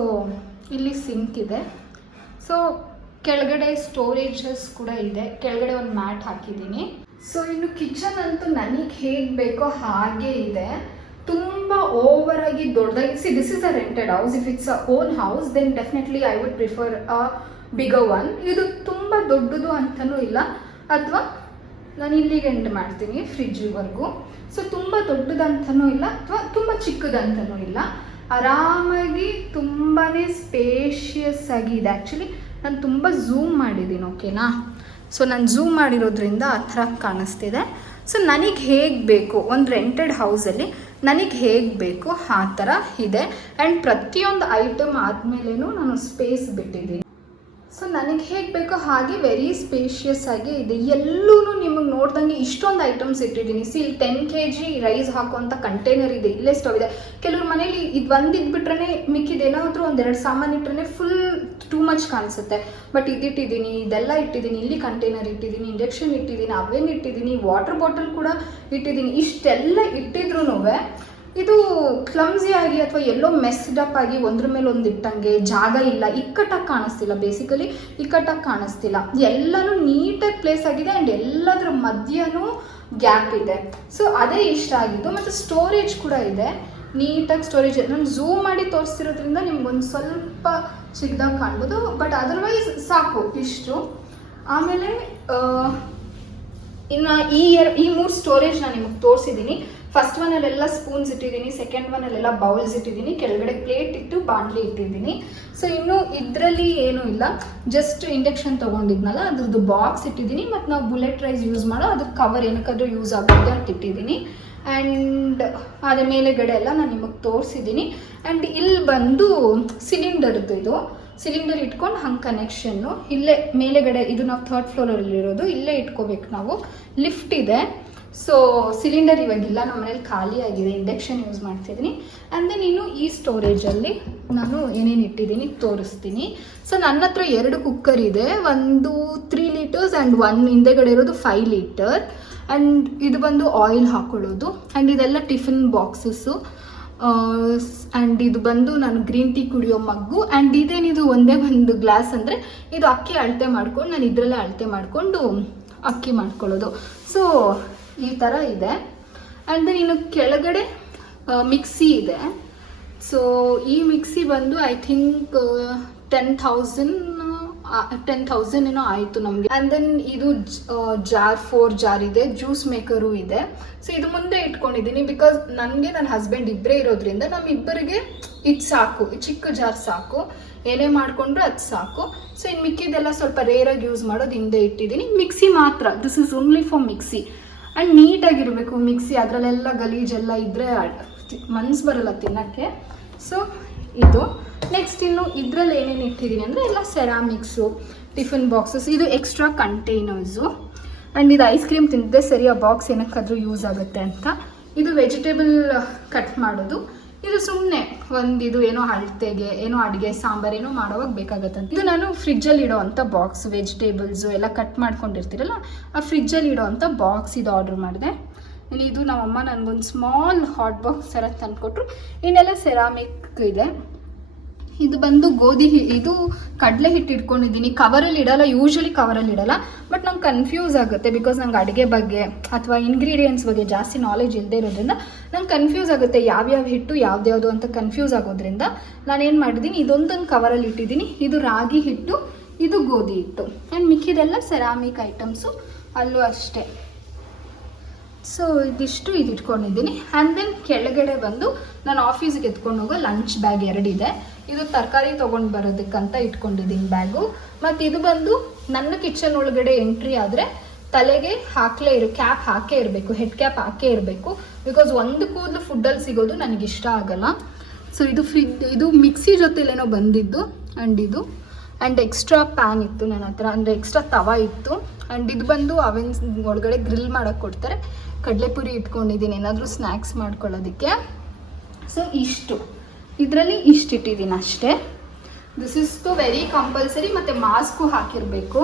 ಇಲ್ಲಿ ಸಿಂಕ್ ಇದೆ. ಸೊ ಕೆಳಗಡೆ ಸ್ಟೋರೇಜಸ್ ಕೂಡ ಇದೆ, ಕೆಳಗಡೆ ಒಂದು ಮ್ಯಾಟ್ ಹಾಕಿದ್ದೀನಿ. ಸೊ ಇನ್ನು ಕಿಚನ್ ಅಂತೂ ನನಗೆ ಹೇಗೆ ಬೇಕೋ ಹಾಗೆ ಇದೆ, ತುಂಬ ಓವರಾಗಿ ದೊಡ್ಡದಾಗಿ. This is a rented house. If it's a own house then definitely I would prefer a bigger one. ಇದು ತುಂಬ ದೊಡ್ಡದು ಅಂತಲೂ ಇಲ್ಲ, ಅಥವಾ ನಾನು ಇಲ್ಲಿಗೆ ಎಂಟು ಮಾಡ್ತೀನಿ ಫ್ರಿಡ್ಜ್ವರೆಗೂ. ಸೊ ತುಂಬ ದೊಡ್ಡದಂತನೂ ಇಲ್ಲ ಅಥವಾ ತುಂಬ ಚಿಕ್ಕದಂತನೂ ಇಲ್ಲ, ಆರಾಮಾಗಿ ತುಂಬಾ ಸ್ಪೇಷಿಯಸ್ ಆಗಿ ಇದೆ. ಆ್ಯಕ್ಚುಲಿ ನಾನು ತುಂಬ ಝೂಮ್ ಮಾಡಿದ್ದೀನಿ, ಓಕೆನಾ. ಸೊ ನಾನು ಝೂಮ್ ಮಾಡಿರೋದ್ರಿಂದ ಆ ಥರ ಕಾಣಿಸ್ತಿದೆ. ಸೊ ನನಗೆ ಹೇಗೆ ಬೇಕು, ಒಂದು ರೆಂಟೆಡ್ ಹೌಸಲ್ಲಿ ನನಗೆ ಹೇಗೆ ಬೇಕು ಆ ಥರ ಇದೆ. ಆ್ಯಂಡ್ ಪ್ರತಿಯೊಂದು ಐಟಮ್ ಆದಮೇಲೇನೂ ನಾನು ಸ್ಪೇಸ್ ಬಿಟ್ಟಿದ್ದೀನಿ. ಸೊ ನನಗೆ ಹೇಗೆ ಬೇಕೋ ಹಾಗೆ ವೆರಿ ಸ್ಪೇಷಿಯಸ್ ಆಗಿ ಇದೆ. ಎಲ್ಲೂ ನಿಮಗೆ ನೋಡ್ದಂಗೆ ಇಷ್ಟೊಂದು ಐಟಮ್ಸ್ ಇಟ್ಟಿದ್ದೀನಿ. ಸಿ ಇಲ್ಲಿ 10 kg ರೈಸ್ ಹಾಕುವಂಥ ಕಂಟೈನರ್ ಇದೆ, ಇಲ್ಲೇ ಸ್ಟವ್ ಇದೆ. ಕೆಲವ್ರ ಮನೇಲಿ ಇದು ಒಂದು ಇದ್ಬಿಟ್ರೆ ಮಿಕ್ಕಿದೇನಾದರೂ ಒಂದೆರಡು ಸಾಮಾನು ಇಟ್ಟರೆ ಫುಲ್ ಟೂ ಮಚ್ ಕಾಣಿಸುತ್ತೆ. ಬಟ್ ಇದಿಟ್ಟಿದ್ದೀನಿ, ಇದೆಲ್ಲ ಇಟ್ಟಿದ್ದೀನಿ, ಇಲ್ಲಿ ಕಂಟೈನರ್ ಇಟ್ಟಿದ್ದೀನಿ, ಇಂಡಕ್ಷನ್ ಇಟ್ಟಿದ್ದೀನಿ, ಅವೇನು ಇಟ್ಟಿದ್ದೀನಿ, ವಾಟರ್ ಬಾಟಲ್ ಕೂಡ ಇಟ್ಟಿದ್ದೀನಿ. ಇಷ್ಟೆಲ್ಲ ಇಟ್ಟಿದ್ರೂ ಇದು ಕ್ಲಮ್ಸಿ ಆಗಿ ಅಥವಾ ಎಲ್ಲೋ ಮೆಸ್ಡ್ ಅಪ್ ಆಗಿ ಒಂದ್ರ ಮೇಲೆ ಒಂದು ಇಟ್ಟಂಗೆ ಜಾಗ ಇಲ್ಲ, ಇಕ್ಕಟ್ಟಾಗಿ ಕಾಣಿಸ್ತಿಲ್ಲ. ಬೇಸಿಕಲಿ ಇಕ್ಕಟ್ಟಾಗಿ ಕಾಣಿಸ್ತಿಲ್ಲ, ಎಲ್ಲನೂ ನೀಟಾಗಿ ಪ್ಲೇಸ್ ಆಗಿದೆ ಆ್ಯಂಡ್ ಎಲ್ಲದರ ಮಧ್ಯನೂ ಗ್ಯಾಪ್ ಇದೆ. ಸೊ ಅದೇ ಇಷ್ಟ ಆಗಿದ್ದು. ಮತ್ತು ಸ್ಟೋರೇಜ್ ಕೂಡ ಇದೆ, ನೀಟಾಗಿ ಸ್ಟೋರೇಜ್ ಇದೆ. ನಾನು ಝೂಮ್ ಮಾಡಿ ತೋರಿಸ್ತಿರೋದ್ರಿಂದ ನಿಮ್ಗೊಂದು ಸ್ವಲ್ಪ ಚಿಕ್ಕದಾಗಿ ಕಾಣ್ಬೋದು, ಬಟ್ ಅದರ್ವೈಸ್ ಸಾಕು ಇಷ್ಟು. ಆಮೇಲೆ ಇನ್ನು ಈ 3 ಸ್ಟೋರೇಜ್ ನಾನು ನಿಮಗೆ ತೋರಿಸಿದ್ದೀನಿ. ಫಸ್ಟ್ ಒನ್ನಲ್ಲೆಲ್ಲ ಸ್ಪೂನ್ಸ್ ಇಟ್ಟಿದ್ದೀನಿ, ಸೆಕೆಂಡ್ ಒನ್ನಲ್ಲೆಲ್ಲ ಬೌಲ್ಸ್ ಇಟ್ಟಿದ್ದೀನಿ, ಕೆಳಗಡೆ ಪ್ಲೇಟ್ ಇಟ್ಟು ಬಾಣಲಿ ಇಟ್ಟಿದ್ದೀನಿ. ಸೊ ಇನ್ನು ಇದರಲ್ಲಿ ಏನೂ ಇಲ್ಲ, ಜಸ್ಟ್ ಇಂಡಕ್ಷನ್ ತೊಗೊಂಡಿದ್ನಲ್ಲ ಅದ್ರದ್ದು ಬಾಕ್ಸ್ ಇಟ್ಟಿದ್ದೀನಿ. ಮತ್ತು ನಾವು ಬುಲೆಟ್ ರೈಸ್ ಯೂಸ್ ಮಾಡೋ ಅದ್ರ ಕವರ್ ಏನಕ್ಕಾದ್ರೂ ಯೂಸ್ ಆಗುತ್ತೆ ಅಂತ ಇಟ್ಟಿದ್ದೀನಿ. ಆ್ಯಂಡ್ ಅದ್ರ ಮೇಲೆಗಡೆ ಎಲ್ಲ ನಾನು ನಿಮಗೆ ತೋರಿಸಿದ್ದೀನಿ. ಆ್ಯಂಡ್ ಇಲ್ಲಿ ಬಂದು ಸಿಲಿಂಡರ್ದು, ಇದು ಸಿಲಿಂಡರ್ ಇಟ್ಕೊಂಡು ಹಂಗೆ ಕನೆಕ್ಷನ್ನು ಇಲ್ಲೇ ಮೇಲೆಗಡೆ, ಇದು ನಾವು 3rd ಫ್ಲೋರಲ್ಲಿರೋದು, ಇಲ್ಲೇ ಇಟ್ಕೋಬೇಕು ನಾವು. ಲಿಫ್ಟ್ ಇದೆ. ಸೊ ಸಿಲಿಂಡರ್ ಇವಾಗಿಲ್ಲ, ನಮ್ಮ ಮನೇಲಿ ಖಾಲಿ ಆಗಿದೆ, ಇಂಡಕ್ಷನ್ ಯೂಸ್ ಮಾಡ್ತಿದ್ದೀನಿ. ಆ್ಯಂಡ್ ದೆನ್ ಇನ್ನು ಈ ಸ್ಟೋರೇಜಲ್ಲಿ ನಾನು ಏನೇನು ಇಟ್ಟಿದ್ದೀನಿ ತೋರಿಸ್ತೀನಿ. ಸೊ ನನ್ನ ಹತ್ರ 2 ಕುಕ್ಕರ್ ಇದೆ, ಒಂದು 3 ಲೀಟರ್ಸ್ ಆ್ಯಂಡ್ 1 ಹಿಂದೆಗಡೆ ಇರೋದು 5 ಲೀಟರ್. ಆ್ಯಂಡ್ ಇದು ಬಂದು ಆಯಿಲ್ ಹಾಕ್ಕೊಳ್ಳೋದು. ಆ್ಯಂಡ್ ಇದೆಲ್ಲ ಟಿಫಿನ್ ಬಾಕ್ಸಸ್ಸು. ಆ್ಯಂಡ್ ಇದು ಬಂದು ನಾನು ಗ್ರೀನ್ ಟೀ ಕುಡಿಯೋ ಮಗ್ಗು. ಆ್ಯಂಡ್ ಇದೇನಿದು ಒಂದೇ ಒಂದು ಗ್ಲಾಸ್ ಅಂದರೆ ಇದು ಅಕ್ಕಿ ಅಳತೆ ಮಾಡ್ಕೊಂಡು ನಾನು ಇದರಲ್ಲೇ ಅಳತೆ ಮಾಡಿಕೊಂಡು ಅಕ್ಕಿ ಮಾಡ್ಕೊಳ್ಳೋದು. ಸೊ ಈ ಥರ ಇದೆ. ಆ್ಯಂಡ್ ದೆನ್ ಇನ್ನು ಕೆಳಗಡೆ ಮಿಕ್ಸಿ ಇದೆ. ಸೊ ಈ ಮಿಕ್ಸಿ ಬಂದು ಐ ಥಿಂಕ್ 10,000 ಏನೋ ಆಯಿತು ನಮಗೆ. ಆ್ಯಂಡ್ ದೆನ್ ಇದು ಜಾರ್ 4 ಜಾರ್ ಇದೆ, ಜ್ಯೂಸ್ ಮೇಕರು ಇದೆ. ಸೊ ಇದು ಮುಂದೆ ಇಟ್ಕೊಂಡಿದ್ದೀನಿ ಬಿಕಾಸ್ ನನಗೆ ನನ್ನ ಹಸ್ಬೆಂಡ್ ಇಬ್ಬರೇ ಇರೋದ್ರಿಂದ ನಮ್ಮಿಬ್ಬರಿಗೆ ಇದು ಸಾಕು, ಚಿಕ್ಕ ಜಾರ್ ಸಾಕು, ಏನೇ ಮಾಡಿಕೊಂಡ್ರು ಅದು ಸಾಕು. ಸೊ ಇನ್ನು ಮಿಕ್ಕಿದೆಲ್ಲ ಸ್ವಲ್ಪ ರೇರಾಗಿ ಯೂಸ್ ಮಾಡೋದು ಹಿಂದೆ ಇಟ್ಟಿದ್ದೀನಿ. ಮಿಕ್ಸಿ ಮಾತ್ರ, this is only for mixie. And ನೀಟಾಗಿರಬೇಕು ಮಿಕ್ಸಿ, ಅದರಲ್ಲೆಲ್ಲ ಗಲೀಜೆಲ್ಲ ಇದ್ದರೆ ಮನ್ಸು ಬರಲ್ಲ ತಿನ್ನೋಕ್ಕೆ. ಸೊ ಇದು ನೆಕ್ಸ್ಟ್ ಇನ್ನು ಇದರಲ್ಲಿ ಏನೇನು ಇಟ್ಟಿದ್ದೀನಿ ಅಂದರೆ ಎಲ್ಲ ಸೆರಾಮಿಕ್ಸು, ಟಿಫಿನ್ ಬಾಕ್ಸಸ್, ಇದು ಎಕ್ಸ್ಟ್ರಾ ಕಂಟೈನರ್ಸು. ಆ್ಯಂಡ್ ಇದು ಐಸ್ ಕ್ರೀಮ್ ತಿಂದಿದ್ದೆ ಸರಿ, ಆ ಬಾಕ್ಸ್ ಏನಕ್ಕಾದ್ರೂ ಯೂಸ್ ಆಗುತ್ತೆ ಅಂತ. ಇದು ವೆಜಿಟೇಬಲ್ ಕಟ್ ಮಾಡೋದು. ಇದು ಸುಮ್ಮನೆ ಇದು ಏನೋ ಅಳತೆಗೆ, ಏನೋ ಅಡುಗೆ ಸಾಂಬಾರು ಏನೋ ಮಾಡೋವಾಗ ಬೇಕಾಗತ್ತಂತ. ಇದು ನಾನು ಫ್ರಿಜ್ಜಲ್ಲಿ ಇಡೋ ಅಂಥ ಬಾಕ್ಸ್, ವೆಜಿಟೇಬಲ್ಸು ಎಲ್ಲ ಕಟ್ ಮಾಡ್ಕೊಂಡಿರ್ತೀರಲ್ಲ ಆ ಫ್ರಿಜ್ಜಲ್ಲಿ ಇಡೋ ಅಂಥ ಬಾಕ್ಸ್ ಇದು ಆರ್ಡ್ರ್ ಮಾಡಿದೆ. ಇದು ನಮ್ಮಮ್ಮ ನನಗೊಂದು ಸ್ಮಾಲ್ ಹಾಟ್ ಬಾಕ್ಸ್ ಥರ ತಂದುಕೊಟ್ರು. ಇನ್ನೆಲ್ಲ ಸೆರಾಮಿಕ್ ಇದೆ. ಇದು ಬಂದು ಇದು ಕಡಲೆ ಹಿಟ್ಟು ಇಟ್ಕೊಂಡಿದ್ದೀನಿ. ಕವರಲ್ಲಿ ಇಡಲ್ಲ, ಯೂಶ್ವಲಿ ಕವರಲ್ಲಿ ಇಡಲ್ಲ, ಬಟ್ ನಂಗೆ ಕನ್ಫ್ಯೂಸ್ ಆಗುತ್ತೆ ಬಿಕಾಸ್ ನಂಗೆ ಅಡುಗೆ ಬಗ್ಗೆ ಅಥವಾ ಇಂಗ್ರೀಡಿಯೆಂಟ್ಸ್ ಬಗ್ಗೆ ಜಾಸ್ತಿ ನಾಲೆಜ್ ಇಲ್ಲದೆ ಇರೋದ್ರಿಂದ ನಂಗೆ ಕನ್ಫ್ಯೂಸ್ ಆಗುತ್ತೆ, ಯಾವ್ಯಾವ ಹಿಟ್ಟು ಯಾವ್ದ್ಯಾವುದು ಅಂತ ಕನ್ಫ್ಯೂಸ್ ಆಗೋದ್ರಿಂದ ನಾನೇನು ಮಾಡಿದ್ದೀನಿ, ಇದೊಂದೊಂದು ಕವರಲ್ಲಿ ಇಟ್ಟಿದ್ದೀನಿ. ಇದು ರಾಗಿ ಹಿಟ್ಟು, ಇದು ಗೋಧಿ ಹಿಟ್ಟು. ಆ್ಯಂಡ್ ಮಿಕ್ಕಿದೆಲ್ಲ ಸೆರಾಮಿಕ್ ಐಟಮ್ಸು, ಅಲ್ಲೂ ಅಷ್ಟೇ. ಸೊ ಇದಿಷ್ಟು ಇದು ಇಟ್ಕೊಂಡಿದ್ದೀನಿ. ಆ್ಯಂಡ್ ದೆನ್ ಕೆಳಗಡೆ ಬಂದು ನಾನು ಆಫೀಸಿಗೆ ಎತ್ಕೊಂಡು ಹೋಗೋ ಲಂಚ್ ಬ್ಯಾಗ್ 2 ಇದೆ. ಇದು ತರಕಾರಿ ತೊಗೊಂಡು ಬರೋದಕ್ಕಂತ ಇಟ್ಕೊಂಡಿದ್ದೀನಿ ಬ್ಯಾಗು. ಮತ್ತು ಇದು ಬಂದು ನನ್ನ ಕಿಚನ್ ಒಳಗಡೆ ಎಂಟ್ರಿ ಆದರೆ ತಲೆಗೆ ಕ್ಯಾಪ್ ಹಾಕೇ ಇರಬೇಕು, ಹೆಡ್ ಕ್ಯಾಪ್ ಹಾಕೇ ಇರಬೇಕು. ಬಿಕಾಸ್ ಒಂದು ಕೂದಲು ಫುಡ್ಡಲ್ಲಿ ಸಿಗೋದು ನನಗಿಷ್ಟ ಆಗಲ್ಲ. ಸೊ ಇದು ಮಿಕ್ಸಿ ಜೊತೆಲೇನೋ ಬಂದಿದ್ದು. ಆ್ಯಂಡ್ ಎಕ್ಸ್ಟ್ರಾ ಪ್ಯಾನ್ ಇತ್ತು ನನ್ನ ಹತ್ರ, ಅಂದರೆ ಎಕ್ಸ್ಟ್ರಾ ತವಾ ಇತ್ತು. ಆ್ಯಂಡ್ ಇದು ಬಂದು ಅವೆನ್ಸ್ ಒಳಗಡೆ ಗ್ರಿಲ್ ಮಾಡೋಕ್ಕೆ ಕೊಡ್ತಾರೆ. ಕಡಲೆಪುರಿ ಇಟ್ಕೊಂಡಿದ್ದೀನಿ ಏನಾದರೂ ಸ್ನ್ಯಾಕ್ಸ್ ಮಾಡ್ಕೊಳ್ಳೋದಕ್ಕೆ. ಸೊ ಇದರಲ್ಲಿ ಇಟ್ಟಿದ್ದೀನಿ ಅಷ್ಟೇ. This is too very compulsory. ಮತ್ತು ಮಾಸ್ಕು ಹಾಕಿರಬೇಕು.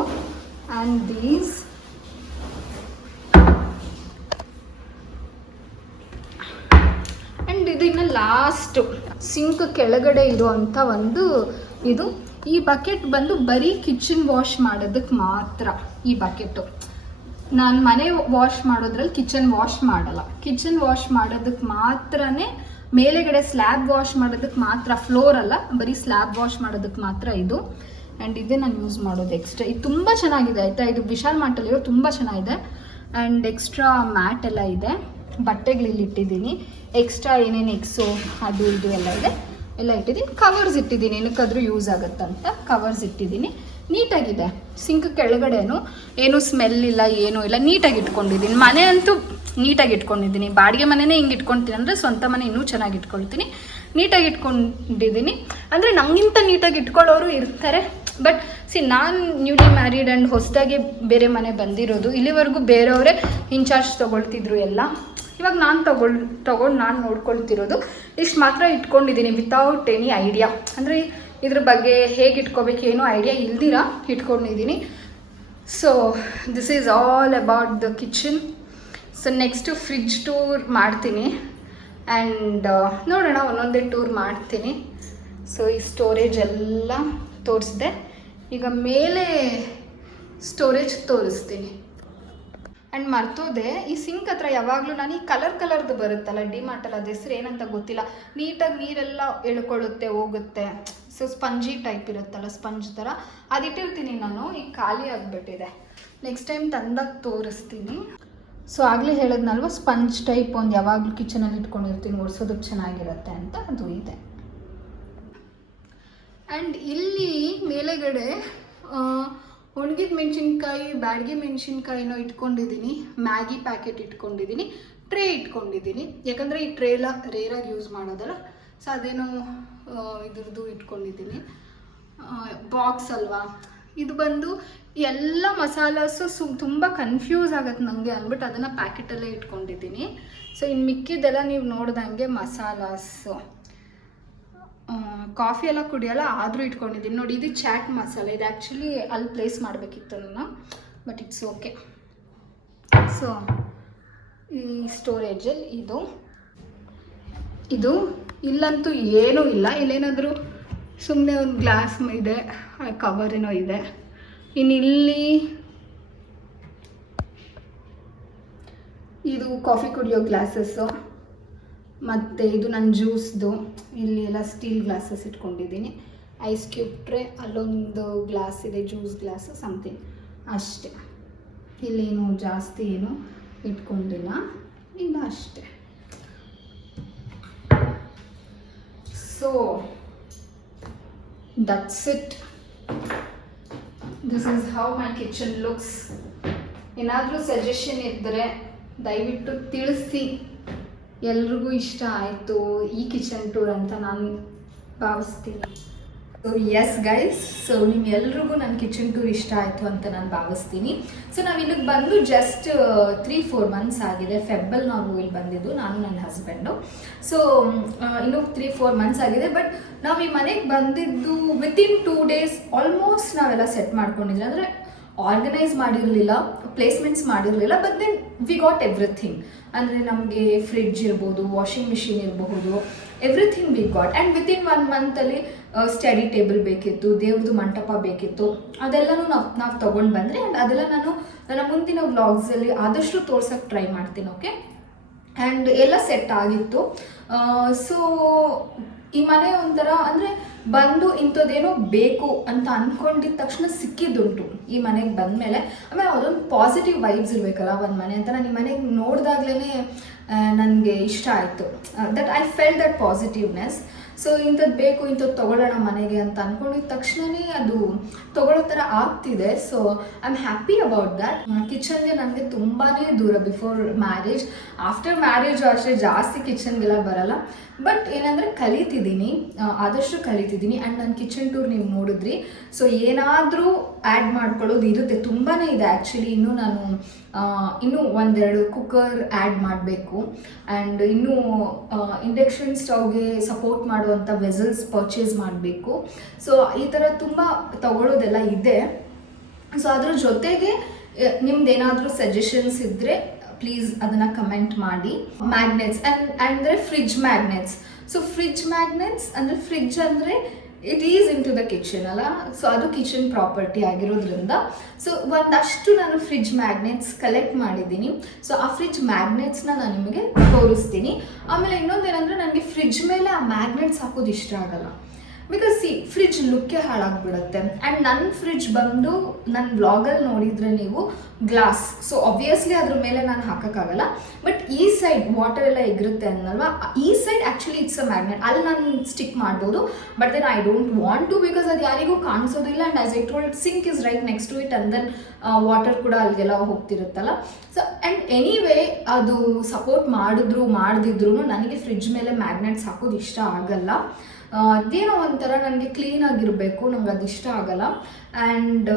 ಆ್ಯಂಡ್ ದೀಸ್ ಆ್ಯಂಡ್ ಇದು ಇನ್ನು ಲಾಸ್ಟು ಸಿಂಕ್ ಕೆಳಗಡೆ ಇರುವಂಥ ಇದು. ಈ ಬಕೆಟ್ ಬಂದು ಬರೀ ಕಿಚನ್ ವಾಶ್ ಮಾಡೋದಕ್ಕೆ ಮಾತ್ರ. ಈ ಬಕೆಟು ನಾನು ಮನೆ ವಾಶ್ ಮಾಡೋದ್ರಲ್ಲಿ ಕಿಚನ್ ವಾಶ್ ಮಾಡಲ್ಲ. ಕಿಚನ್ ವಾಶ್ ಮಾಡೋದಕ್ಕೆ ಮಾತ್ರನೇ, ಮೇಲೆಗಡೆ ಸ್ಲ್ಯಾಬ್ ವಾಶ್ ಮಾಡೋದಕ್ಕೆ ಮಾತ್ರ, ಫ್ಲೋರ್ ಅಲ್ಲ, ಬರೀ ಸ್ಲ್ಯಾಬ್ ವಾಶ್ ಮಾಡೋದಕ್ಕೆ ಮಾತ್ರ ಇದು. ಆ್ಯಂಡ್ ಇದೇ ನಾನು ಯೂಸ್ ಮಾಡೋದು ಎಕ್ಸ್ಟ್ರಾ. ಇದು ತುಂಬ ಚೆನ್ನಾಗಿದೆ ಆಯಿತಾ. ಇದು ವಿಶಾಲ್ ಮಾರ್ಟಲ್ಲಿರೋ ತುಂಬ ಚೆನ್ನಾಗಿದೆ. ಆ್ಯಂಡ್ ಎಕ್ಸ್ಟ್ರಾ ಮ್ಯಾಟ್ ಎಲ್ಲ ಇದೆ. ಬಟ್ಟೆಗಳಲ್ಲಿ ಇಟ್ಟಿದ್ದೀನಿ. ಎಕ್ಸ್ಟ್ರಾ ಏನೇನು ಎಕ್ಸು ಅದು ಇದು ಎಲ್ಲ ಇದೆ, ಎಲ್ಲ ಇಟ್ಟಿದ್ದೀನಿ. ಕವರ್ಸ್ ಇಟ್ಟಿದ್ದೀನಿ, ಏನಕ್ಕಾದ್ರೂ ಯೂಸ್ ಆಗುತ್ತಂತ ಕವರ್ಸ್ ಇಟ್ಟಿದ್ದೀನಿ. ನೀಟಾಗಿದೆ. ಸಿಂಕ್ ಕೆಳಗಡೆನೂ ಏನು ಸ್ಮೆಲ್ ಇಲ್ಲ, ಏನೂ ಇಲ್ಲ, ನೀಟಾಗಿ ಇಟ್ಕೊಂಡಿದ್ದೀನಿ. ಮನೆ ಅಂತೂ ನೀಟಾಗಿ ಇಟ್ಕೊಂಡಿದ್ದೀನಿ. ಬಾಡಿಗೆ ಮನೆಯೇ ಹಿಂಗೆ ಇಟ್ಕೊಳ್ತೀನಿ ಅಂದರೆ ಸ್ವಂತ ಮನೆ ಇನ್ನೂ ಚೆನ್ನಾಗಿ ಇಟ್ಕೊಳ್ತೀನಿ. ನೀಟಾಗಿ ಇಟ್ಕೊಂಡಿದ್ದೀನಿ. ಅಂದರೆ ನಮಗಿಂತ ನೀಟಾಗಿ ಇಟ್ಕೊಳ್ಳೋರು ಇರ್ತಾರೆ, ಬಟ್ ನಾನು ನ್ಯೂಲಿ ಮ್ಯಾರಿಡ್ ಆ್ಯಂಡ್ ಹೊಸದಾಗಿ ಬೇರೆ ಮನೆ ಬಂದಿರೋದು. ಇಲ್ಲಿವರೆಗೂ ಬೇರೆಯವರೇ ಇನ್ಚಾರ್ಜ್ ತೊಗೊಳ್ತಿದ್ರು ಎಲ್ಲ. ಇವಾಗ ನಾನು ತೊಗೊಂಡು ನಾನು ನೋಡ್ಕೊಳ್ತಿರೋದು. ಇಷ್ಟು ಮಾತ್ರ ಇಟ್ಕೊಂಡಿದ್ದೀನಿ ವಿತೌಟ್ ಎನಿ ಐಡಿಯಾ. ಅಂದರೆ ಇದ್ರ ಬಗ್ಗೆ ಹೇಗೆ ಇಟ್ಕೋಬೇಕು ಏನೋ ಐಡಿಯಾ ಇಲ್ದಿರ ಇಟ್ಕೊಂಡಿದ್ದೀನಿ. So this is all about the kitchen. So next fridge tour ಮಾಡ್ತೀನಿ ಆ್ಯಂಡ್ ನೋಡೋಣ, ಒಂದೊಂದೇ ಟೂರ್ ಮಾಡ್ತೀನಿ. ಸೊ ಈ ಸ್ಟೋರೇಜ್ ಎಲ್ಲ ತೋರಿಸಿದೆ. ಈಗ ಮೇಲೆ ಸ್ಟೋರೇಜ್ ತೋರಿಸ್ತೀನಿ. ಆ್ಯಂಡ್ ಮರ್ತೋದೆ, ಈ ಸಿಂಕ್ ಹತ್ರ ಯಾವಾಗಲೂ ನಾನು ಈ ಕಲರ್ದು ಬರುತ್ತಲ್ಲ ಡಿಮಾರ್ಟಲ್ಲಿ, ಅದು ಹೆಸರು ಏನಂತ ಗೊತ್ತಿಲ್ಲ, ನೀಟಾಗಿ ನೀರೆಲ್ಲ ಎಳ್ಕೊಳ್ಳುತ್ತೆ ಹೋಗುತ್ತೆ. ಸೊ ಸ್ಪಂಜಿ ಟೈಪ್ ಇರುತ್ತಲ್ಲ, ಸ್ಪಂಜ್ ಥರ ಅದಿಟ್ಟಿರ್ತೀನಿ ನಾನು. ಈಗ ಖಾಲಿ ಆಗಿಬಿಟ್ಟಿದೆ. ನೆಕ್ಸ್ಟ್ ಟೈಮ್ ತಂದಾಗ ತೋರಿಸ್ತೀನಿ. ಸೊ ಆಗಲೇ ಹೇಳಿದ್ನಲ್ವ, ಸ್ಪಂಜ್ ಟೈಪ್ ಒಂದು ಯಾವಾಗಲೂ ಕಿಚನಲ್ಲಿ ಇಟ್ಕೊಂಡಿರ್ತೀನಿ, ಒರೆಸೋದಕ್ಕೆ ಚೆನ್ನಾಗಿರುತ್ತೆ ಅಂತ, ಅದು ಇದೆ. ಆ್ಯಂಡ್ ಇಲ್ಲಿ ಮೇಲೆಗಡೆ ಒಣಗಿದ ಮೆಣಸಿನ್ಕಾಯಿ, ಬ್ಯಾಡಗಿ ಮೆಣಸಿನ್ಕಾಯಿನೋ ಇಟ್ಕೊಂಡಿದ್ದೀನಿ, ಮ್ಯಾಗಿ ಪ್ಯಾಕೆಟ್ ಇಟ್ಕೊಂಡಿದ್ದೀನಿ, ಟ್ರೇ ಇಟ್ಕೊಂಡಿದ್ದೀನಿ. ಯಾಕಂದರೆ ಈ ಟ್ರೇ ಎಲ್ಲ ರೇರಾಗಿ ಯೂಸ್ ಮಾಡೋದಲ್ಲ, ಸೊ ಅದೇನೋ ಇದ್ರದ್ದು ಇಟ್ಕೊಂಡಿದ್ದೀನಿ. ಬಾಕ್ಸ್ ಅಲ್ವಾ ಇದು, ಬಂದು ಎಲ್ಲ ಮಸಾಲಾಸು ತುಂಬ ಕನ್ಫ್ಯೂಸ್ ಆಗುತ್ತೆ ನನಗೆ ಅಂದ್ಬಿಟ್ಟು ಅದನ್ನು ಪ್ಯಾಕೆಟಲ್ಲೇ ಇಟ್ಕೊಂಡಿದ್ದೀನಿ. ಸೊ ಇನ್ನು ಮಿಕ್ಕಿದ್ದೆಲ್ಲ ನೀವು ನೋಡ್ದಂಗೆ ಮಸಾಲಾಸು, ಕಾಫಿ ಎಲ್ಲ ಕುಡಿಯೋಲ್ಲ ಆದರೂ ಇಟ್ಕೊಂಡಿದ್ದೀನಿ. ನೋಡಿ, ಇದು ಚಾಟ್ ಮಸಾಲೆ. ಇದು ಆ್ಯಕ್ಚುಲಿ ಅಲ್ಲಿ ಪ್ಲೇಸ್ ಮಾಡಬೇಕಿತ್ತು ನಾನು, ಬಟ್ ಇಟ್ಸ್ ಓಕೆ. ಸೊ ಈ ಸ್ಟೋರೇಜಲ್ಲಿ ಇದು ಇಲ್ಲಂತೂ ಏನೂ ಇಲ್ಲ. ಇಲ್ಲೇನಾದರೂ ಸುಮ್ಮನೆ ಒಂದು ಗ್ಲಾಸ್ ಇದೆ, ಕವರ್ ಏನೋ ಇದೆ. ಇನ್ನು ಇಲ್ಲಿ ಇದು ಕಾಫಿ ಕುಡಿಯೋ ಗ್ಲಾಸಸ್ಸು, ಮತ್ತು ಇದು ನನ್ನ ಜ್ಯೂಸ್ದು. ಇಲ್ಲಿ ಎಲ್ಲ ಸ್ಟೀಲ್ ಗ್ಲಾಸಸ್ ಇಟ್ಕೊಂಡಿದ್ದೀನಿ. ಐಸ್ ಕ್ಯೂಬ್ ಟ್ರೇ, ಅಲ್ಲೊಂದು ಗ್ಲಾಸ್ ಇದೆ, ಜ್ಯೂಸ್ ಗ್ಲಾಸು ಸಮಥಿಂಗ್ ಅಷ್ಟೇ. ಇಲ್ಲೇನು ಜಾಸ್ತಿ ಏನು ಇಟ್ಕೊಂಡಿಲ್ಲ, ಇನ್ನು ಅಷ್ಟೇ. So that's it. This is how my kitchen looks. ಏನಾದರೂ ಸಜೆಷನ್ ಇದ್ದರೆ ದಯವಿಟ್ಟು ತಿಳಿಸಿ. ಎಲ್ರಿಗೂ ಇಷ್ಟ ಆಯಿತು ಈ ಕಿಚನ್ ಟೂರ್ ಅಂತ ನಾನು ಭಾವಿಸ್ತೀನಿ. ಸೊ ಎಸ್ ಗೈಸ್, ಸೊ ನಿಮ್ಮೆಲ್ರಿಗೂ ನನ್ನ ಕಿಚನ್ ಟೂರ್ ಇಷ್ಟ ಆಯಿತು ಅಂತ ನಾನು ಭಾವಿಸ್ತೀನಿ. ಸೊ ನಾವು ಇಲ್ಲಿಗೆ ಬಂದು ಜಸ್ಟ್ 3-4 ಮಂತ್ಸ್ ಆಗಿದೆ. ಫೆಬ್ಬಲ್ಲಿ ನಾವು ಇಲ್ಲಿ ಬಂದಿದ್ದು, ನಾನು ನನ್ನ ಹಸ್ಬೆಂಡು. ಸೊ ಇನ್ನೂ 3-4 ಮಂತ್ಸ್ ಆಗಿದೆ. ಬಟ್ ನಾವು ಈ ಮನೆಗೆ ಬಂದಿದ್ದು ವಿತಿನ್ 2 days ಆಲ್ಮೋಸ್ಟ್ ನಾವೆಲ್ಲ ಸೆಟ್ ಮಾಡ್ಕೊಂಡಿದ್ವಿ. ಅಂದರೆ ಆರ್ಗನೈಸ್ ಮಾಡಿರಲಿಲ್ಲ, ಪ್ಲೇಸ್ಮೆಂಟ್ಸ್ ಮಾಡಿರಲಿಲ್ಲ, but then we got everything. ಅಂದರೆ ನಮಗೆ ಫ್ರಿಡ್ಜ್ ಇರ್ಬೋದು, ವಾಷಿಂಗ್ ಮಿಷಿನ್ ಇರಬಹುದು, everything we got. And within 1 ಮಂತಲ್ಲಿ ಸ್ಟಡಿ ಟೇಬಲ್ ಬೇಕಿತ್ತು, ದೇವ್ರದ್ದು ಮಂಟಪ ಬೇಕಿತ್ತು, ಅದೆಲ್ಲನೂ ನಾವು ತೊಗೊಂಡು ಬಂದರೆ. ಆ್ಯಂಡ್ ಅದೆಲ್ಲ ನಾನು ನನ್ನ ಮುಂದಿನ ವ್ಲಾಗ್ಸಲ್ಲಿ ಆದಷ್ಟು ತೋರ್ಸೋಕ್ಕೆ ಟ್ರೈ ಮಾಡ್ತೀನಿ. ಓಕೆ, ಆ್ಯಂಡ್ ಎಲ್ಲ ಸೆಟ್ ಆಗಿತ್ತು. ಸೊ ಈ ಮನೆ ಒಂಥರ ಅಂದರೆ ಬಂದು ಇಂಥದ್ದೇನೋ ಬೇಕು ಅಂತ ಅಂದ್ಕೊಂಡಿದ್ದ ತಕ್ಷಣ ಸಿಕ್ಕಿದ್ದುಂಟು ಈ ಮನೆಗೆ ಬಂದಮೇಲೆ. ಆಮೇಲೆ ಅದೊಂದು ಪಾಸಿಟಿವ್ ವೈಬ್ಸ್ ಇರಬೇಕಲ್ಲ ಒಂದು ಮನೆ ಅಂತ. ನಾನು ಈ ಮನೆಗೆ ನೋಡಿದಾಗ್ಲೇ ನನಗೆ ಇಷ್ಟ ಆಯಿತು. That I fell that positiveness. So ಇಂಥದ್ದು ಬೇಕು, ಇಂಥದ್ದು ತೊಗೊಳ್ಳೋಣ ಮನೆಗೆ ಅಂತ ಅಂದ್ಕೊಂಡಿದ್ದ ತಕ್ಷಣವೇ ಅದು ತೊಗೊಳ್ಳೋ ಥರ ಆಗ್ತಿದೆ. So I am happy about that. ಕಿಚನ್ಗೆ ನನಗೆ ತುಂಬಾ ದೂರ ಬಿಫೋರ್ ಮ್ಯಾರೇಜ್. ಆಫ್ಟರ್ ಮ್ಯಾರೇಜು ಅಷ್ಟೇ ಜಾಸ್ತಿ ಕಿಚನ್ಗೆಲ್ಲ ಬರಲ್ಲ. ಬಟ್ ಏನಂದರೆ ಕಲಿತಿದ್ದೀನಿ, ಆದಷ್ಟು ಕಲಿತಿದ್ದೀನಿ. ಆ್ಯಂಡ್ ನನ್ನ ಕಿಚನ್ ಟೂರ್ ನೀವು ನೋಡಿದ್ರಿ. ಸೊ ಏನಾದರೂ ಆ್ಯಡ್ ಮಾಡ್ಕೊಳ್ಳೋದು ಇರುತ್ತೆ, ತುಂಬಾ ಇದೆ ಆ್ಯಕ್ಚುಲಿ. ಇನ್ನೂ 1-2 ಕುಕ್ಕರ್ ಆ್ಯಡ್ ಮಾಡಬೇಕು. ಆ್ಯಂಡ್ ಇನ್ನೂ ಇಂಡಕ್ಷನ್ ಸ್ಟವ್ಗೆ ಸಪೋರ್ಟ್ ಮಾಡುವಂಥ ವೆಸಲ್ಸ್ ಪರ್ಚೇಸ್ ಮಾಡಬೇಕು. ಸೊ ಈ ಥರ ತುಂಬ ತಗೊಳ್ಳೋದೆಲ್ಲ ಇದೆ. ಸೊ ಅದ್ರ ಜೊತೆಗೆ ನಿಮ್ದೇನಾದರೂ ಸಜೆಷನ್ಸ್ ಇದ್ದರೆ ಪ್ಲೀಸ್ ಅದನ್ನು ಕಮೆಂಟ್ ಮಾಡಿ. ಮ್ಯಾಗ್ನೆಟ್ಸ್ ಅಂದರೆ fridge magnets. So fridge magnets ಅಂದರೆ ಫ್ರಿಡ್ಜ್ ಅಂದರೆ it is into the kitchen ಅಲ್ಲ. ಸೊ ಅದು ಕಿಚನ್ ಪ್ರಾಪರ್ಟಿ ಆಗಿರೋದ್ರಿಂದ ಸೊ ಒಂದಷ್ಟು ನಾನು ಫ್ರಿಡ್ಜ್ ಮ್ಯಾಗ್ನೆಟ್ಸ್ ಕಲೆಕ್ಟ್ ಮಾಡಿದ್ದೀನಿ. ಸೊ ಆ ಫ್ರಿಡ್ಜ್ ಮ್ಯಾಗ್ನೆಟ್ಸ್ನ ನಾನು ನಿಮಗೆ ತೋರಿಸ್ತೀನಿ. ಆಮೇಲೆ ಇನ್ನೊಂದೇನೆಂದರೆ ನನಗೆ ಫ್ರಿಡ್ಜ್ ಮೇಲೆ ಆ ಮ್ಯಾಗ್ನೆಟ್ಸ್ ಹಾಕೋದು ಇಷ್ಟ ಆಗಲ್ಲ. ಬಿಕಾಸ್ ಫ್ರಿಡ್ಜ್ ಲುಕ್ಕೇ ಹಾಳಾಗ್ಬಿಡುತ್ತೆ. ಆ್ಯಂಡ್ ನನ್ನ ಫ್ರಿಡ್ಜ್ ಬಂದು ನನ್ನ ವ್ಲಾಗಲ್ಲಿ ನೋಡಿದರೆ ನೀವು ಗ್ಲಾಸ್. ಸೊ ಆಬ್ವಿಯಸ್ಲಿ ಅದ್ರ ಮೇಲೆ ನಾನು ಹಾಕೋಕ್ಕಾಗಲ್ಲ. ಬಟ್ ಈ ಸೈಡ್ ವಾಟರ್ ಎಲ್ಲ ಎಗರುತ್ತೆ ಅನ್ನಲ್ವಾ, ಈ side actually it's a magnet. ಅಲ್ಲಿ ನಾನು ಸ್ಟಿಕ್ ಮಾಡ್ಬೋದು. But then I don't want to, because ಅದು ಯಾರಿಗೂ ಕಾಣಿಸೋದಿಲ್ಲ. And as I told, sink is right next to it. And then water ಕೂಡ ಅಲ್ಲಿಗೆಲ್ಲ ಹೋಗ್ತಿರುತ್ತಲ್ಲ. ಸೊ ಆ್ಯಂಡ್ ಎನಿವೇ ಅದು ಸಪೋರ್ಟ್ ಮಾಡಿದ್ರು ಮಾಡದಿದ್ರು ನನಗೆ ಫ್ರಿಡ್ಜ್ ಮೇಲೆ ಮ್ಯಾಗ್ನೆಟ್ಸ್ ಹಾಕೋದು ಇಷ್ಟ ಆಗಲ್ಲ. ಅದೇನೋ ಒಂಥರ ನನಗೆ ಕ್ಲೀನಾಗಿರಬೇಕು, ನಂಗೆ ಅದು ಇಷ್ಟ ಆಗಲ್ಲ. ಆ್ಯಂಡ್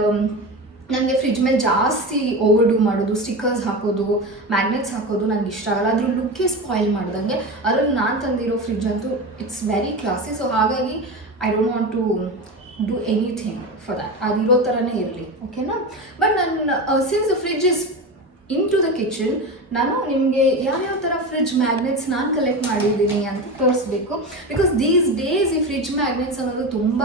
ನನಗೆ ಫ್ರಿಜ್ ಮೇಲೆ ಜಾಸ್ತಿ ಓವರ್ಡೂ ಮಾಡೋದು, ಸ್ಟಿಕ್ಕರ್ಸ್ ಹಾಕೋದು, ಮ್ಯಾಗ್ನೆಟ್ಸ್ ಹಾಕೋದು ನನಗೆ ಇಷ್ಟ ಆಗಲ್ಲ. ಅದ್ರ ಲುಕ್ಕೇ ಸ್ಪಾಯ್ಲ್ ಮಾಡ್ದಂಗೆ. ಅದರಲ್ಲಿ ನಾನು ತಂದಿರೋ ಫ್ರಿಜ್ ಅಂತೂ ಇಟ್ಸ್ ವೆರಿ ಕ್ಲಾಸಿ. ಸೊ ಹಾಗಾಗಿ I don't want to do anything for that. ಅದಿರೋ ಥರನೇ ಇರಲಿ, ಓಕೆನಾ. ಬಟ್ ನನ್ನ since fridge is into the kitchen, ನಾನು ನಿಮಗೆ ಯಾವ್ಯಾವ ಥರ ಫ್ರಿಜ್ ಮ್ಯಾಗ್ನೆಟ್ಸ್ ನಾನು ಕಲೆಕ್ಟ್ ಮಾಡಿದ್ದೀನಿ ಅಂತ ತೋರಿಸ್ಬೇಕು. ಬಿಕಾಸ್ ದೀಸ್ ಡೇಸ್ ಈ ಫ್ರಿಜ್ ಮ್ಯಾಗ್ನೆಟ್ಸ್ ಅನ್ನೋದು ತುಂಬ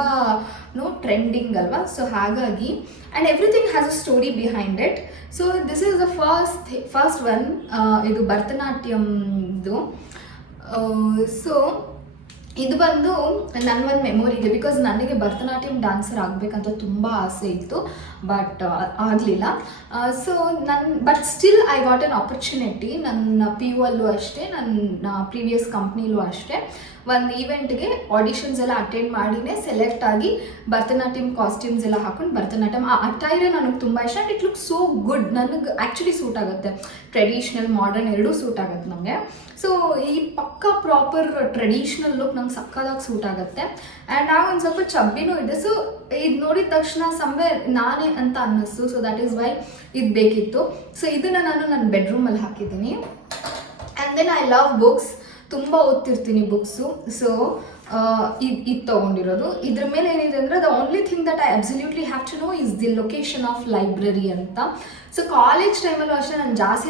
ಟ್ರೆಂಡಿಂಗ್ ಅಲ್ವಾ. ಸೊ ಹಾಗಾಗಿ and everything has a story behind it. So this is the first one. ಇದು ಭರತನಾಟ್ಯಮ್ದು. ಸೊ ಇದು ಬಂದು ನನ್ನ ಒಂದು ಮೆಮೊರಿ ಇದೆ. ಬಿಕಾಸ್ ನನಗೆ ಭರತನಾಟ್ಯಂ ಡ್ಯಾನ್ಸರ್ ಆಗಬೇಕಂತ ತುಂಬ ಆಸೆ ಇತ್ತು, ಬಟ್ ಆಗಲಿಲ್ಲ. So but still I got an opportunity. ನನ್ನ ಪಿ ಯು ಅಲ್ಲೂ ಅಷ್ಟೇ, ನನ್ನ ಪ್ರೀವಿಯಸ್ ಕಂಪ್ನಿಲೂ ಅಷ್ಟೇ, ಒಂದು ಈವೆಂಟ್ಗೆ ಆಡಿಷನ್ಸ್ ಎಲ್ಲ ಅಟೆಂಡ್ ಮಾಡಿನೇ ಸೆಲೆಕ್ಟ್ ಆಗಿ ಭರತನಾಟ್ಯಂ ಕಾಸ್ಟ್ಯೂಮ್ಸ್ ಎಲ್ಲ ಹಾಕೊಂಡು ಭರತನಾಟ್ಯಂ ಆ ಅಟೈರೇ ನನಗೆ ತುಂಬ ಇಷ್ಟ. And it look so good. ನನಗೆ ಆ್ಯಕ್ಚುಲಿ ಸೂಟ್ ಆಗುತ್ತೆ, ಟ್ರೆಡಿಷ್ನಲ್ ಮಾಡರ್ನ್ ಎರಡೂ ಸೂಟ್ ಆಗುತ್ತೆ ನಮಗೆ. ಸೊ ಈ ಪಕ್ಕಾ ಪ್ರಾಪರ್ ಟ್ರೆಡಿಷ್ನಲ್ ಲುಕ್ ನಂಗೆ ಸಕ್ಕದಾಗಿ ಸೂಟ್ ಆಗುತ್ತೆ. ಆ್ಯಂಡ್ ಆ ಒಂದು ಸ್ವಲ್ಪ ಚಬ್ಬಿನೂ ಇದೆ. ಸೊ ಇದು ನೋಡಿದ ತಕ್ಷಣ ಸಂವೇರ್ ನಾನೇ ಅಂತ ಅನ್ನಿಸ್ತು. ಸೊ ದ್ಯಾಟ್ ಈಸ್ ವೈ ಇದು ಬೇಕಿತ್ತು. ಸೊ ಇದನ್ನು ನಾನು ನನ್ನ ಬೆಡ್ರೂಮಲ್ಲಿ ಹಾಕಿದ್ದೀನಿ. And then I love books, ತುಂಬ ಓದ್ತಿರ್ತೀನಿ ಬುಕ್ಸು. ಸೊ ಇದು ತೊಗೊಂಡಿರೋದು. ಇದ್ರ ಮೇಲೆ ಏನಿದೆ ಅಂದರೆ the only thing that I absolutely have to know is the location of library ಅಂತ. ಸೊ ಕಾಲೇಜ್ ಟೈಮಲ್ಲೂ ಅಷ್ಟೇ ನಾನು ಜಾಸ್ತಿ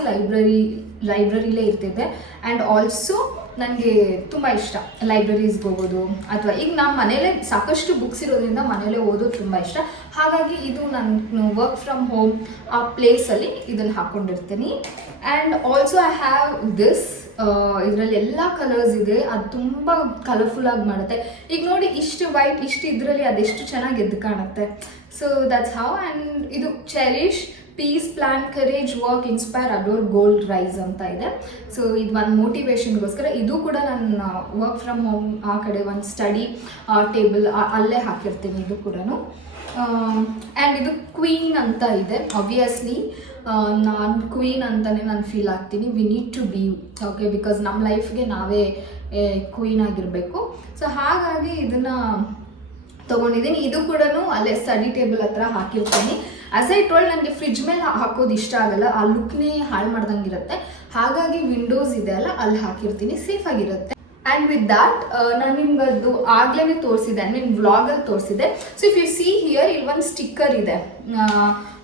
ಲೈಬ್ರರಿಲೇ ಇರ್ತಿದ್ದೆ. ಆ್ಯಂಡ್ ಆಲ್ಸೋ ನನಗೆ ತುಂಬ ಇಷ್ಟ ಲೈಬ್ರರೀಸ್ಗೆ ಹೋಗೋದು, ಅಥವಾ ಈಗ ನಮ್ಮ ಮನೇಲೇ ಸಾಕಷ್ಟು ಬುಕ್ಸ್ ಇರೋದ್ರಿಂದ ಮನೇಲೇ ಓದೋದು ತುಂಬ ಇಷ್ಟ. ಹಾಗಾಗಿ ಇದು ನಾನು ವರ್ಕ್ ಫ್ರಮ್ ಹೋಮ್ ಆ ಪ್ಲೇಸಲ್ಲಿ ಇದನ್ನು ಹಾಕ್ಕೊಂಡಿರ್ತೀನಿ. And also I have this. ಇದರಲ್ಲಿ ಎಲ್ಲ ಕಲರ್ಸ್ ಇದೆ, ಅದು ತುಂಬ ಕಲರ್ಫುಲ್ಲಾಗಿ ಮಾಡುತ್ತೆ. ಈಗ ನೋಡಿ ಇಷ್ಟು ವೈಟ್ ಇಷ್ಟು ಇದರಲ್ಲಿ ಅದೆಷ್ಟು ಚೆನ್ನಾಗಿ ಎದ್ದು ಕಾಣುತ್ತೆ. So that's how. ಆ್ಯಂಡ್ ಇದು cherish, peace, plan, courage, work, inspire, adore, gold rise ಅಂತ ಇದೆ. ಸೊ ಇದು ಒಂದು ಮೋಟಿವೇಶನ್ಗೋಸ್ಕರ. ಇದು ಕೂಡ ನಾನು ವರ್ಕ್ ಫ್ರಮ್ ಹೋಮ್ ಆ ಕಡೆ ಒಂದು ಸ್ಟಡಿ ಟೇಬಲ್ ಅಲ್ಲೇ ಹಾಕಿರ್ತೀನಿ ಇದು ಕೂಡ. ಆ್ಯಂಡ್ ಇದು ಕ್ವೀನ್ ಅಂತ ಇದೆ. ಆಬ್ವಿಯಸ್ಲಿ ನಾನು ಕ್ವೀನ್ ಅಂತಲೇ ನಾನು ಫೀಲ್ ಆಗ್ತೀನಿ. We need to be okay, because ನಮ್ಮ ಲೈಫ್ಗೆ ನಾವೇ ಕ್ವೀನ್ ಆಗಿರಬೇಕು. ಸೊ ಹಾಗಾಗಿ ಇದನ್ನು ತೊಗೊಂಡಿದ್ದೀನಿ. ಇದು ಕೂಡ ಅಲ್ಲೇ ಸ್ಟಡಿ ಟೇಬಲ್ ಹತ್ರ ಹಾಕಿರ್ತೀನಿ. ಆಸ್ ಐ ಟೋಲ್ಡ್, ನನಗೆ ಫ್ರಿಜ್ ಮೇಲೆ ಹಾಕೋದು ಇಷ್ಟ ಆಗಲ್ಲ, ಆ ಲುಕ್ನೇ ಹಾಳು ಮಾಡ್ದಂಗಿರುತ್ತೆ. ಹಾಗಾಗಿ ವಿಂಡೋಸ್ ಇದೆ ಅಲ್ಲ, ಅಲ್ಲಿ ಹಾಕಿರ್ತೀನಿ, ಸೇಫಾಗಿರುತ್ತೆ. ಆ್ಯಂಡ್ ವಿತ್ ದ್ಯಾಟ್ ನಾನು ನಿಮ್ಗೆ ಅದು ಆಗಲೇ ತೋರಿಸಿದೆ, ನಿನ್ನ ವ್ಲಾಗಲ್ಲಿ ತೋರಿಸಿದೆ. So if U see here, ಇಲ್ಲಿ ಒಂದು ಸ್ಟಿಕ್ಕರ್ ಇದೆ.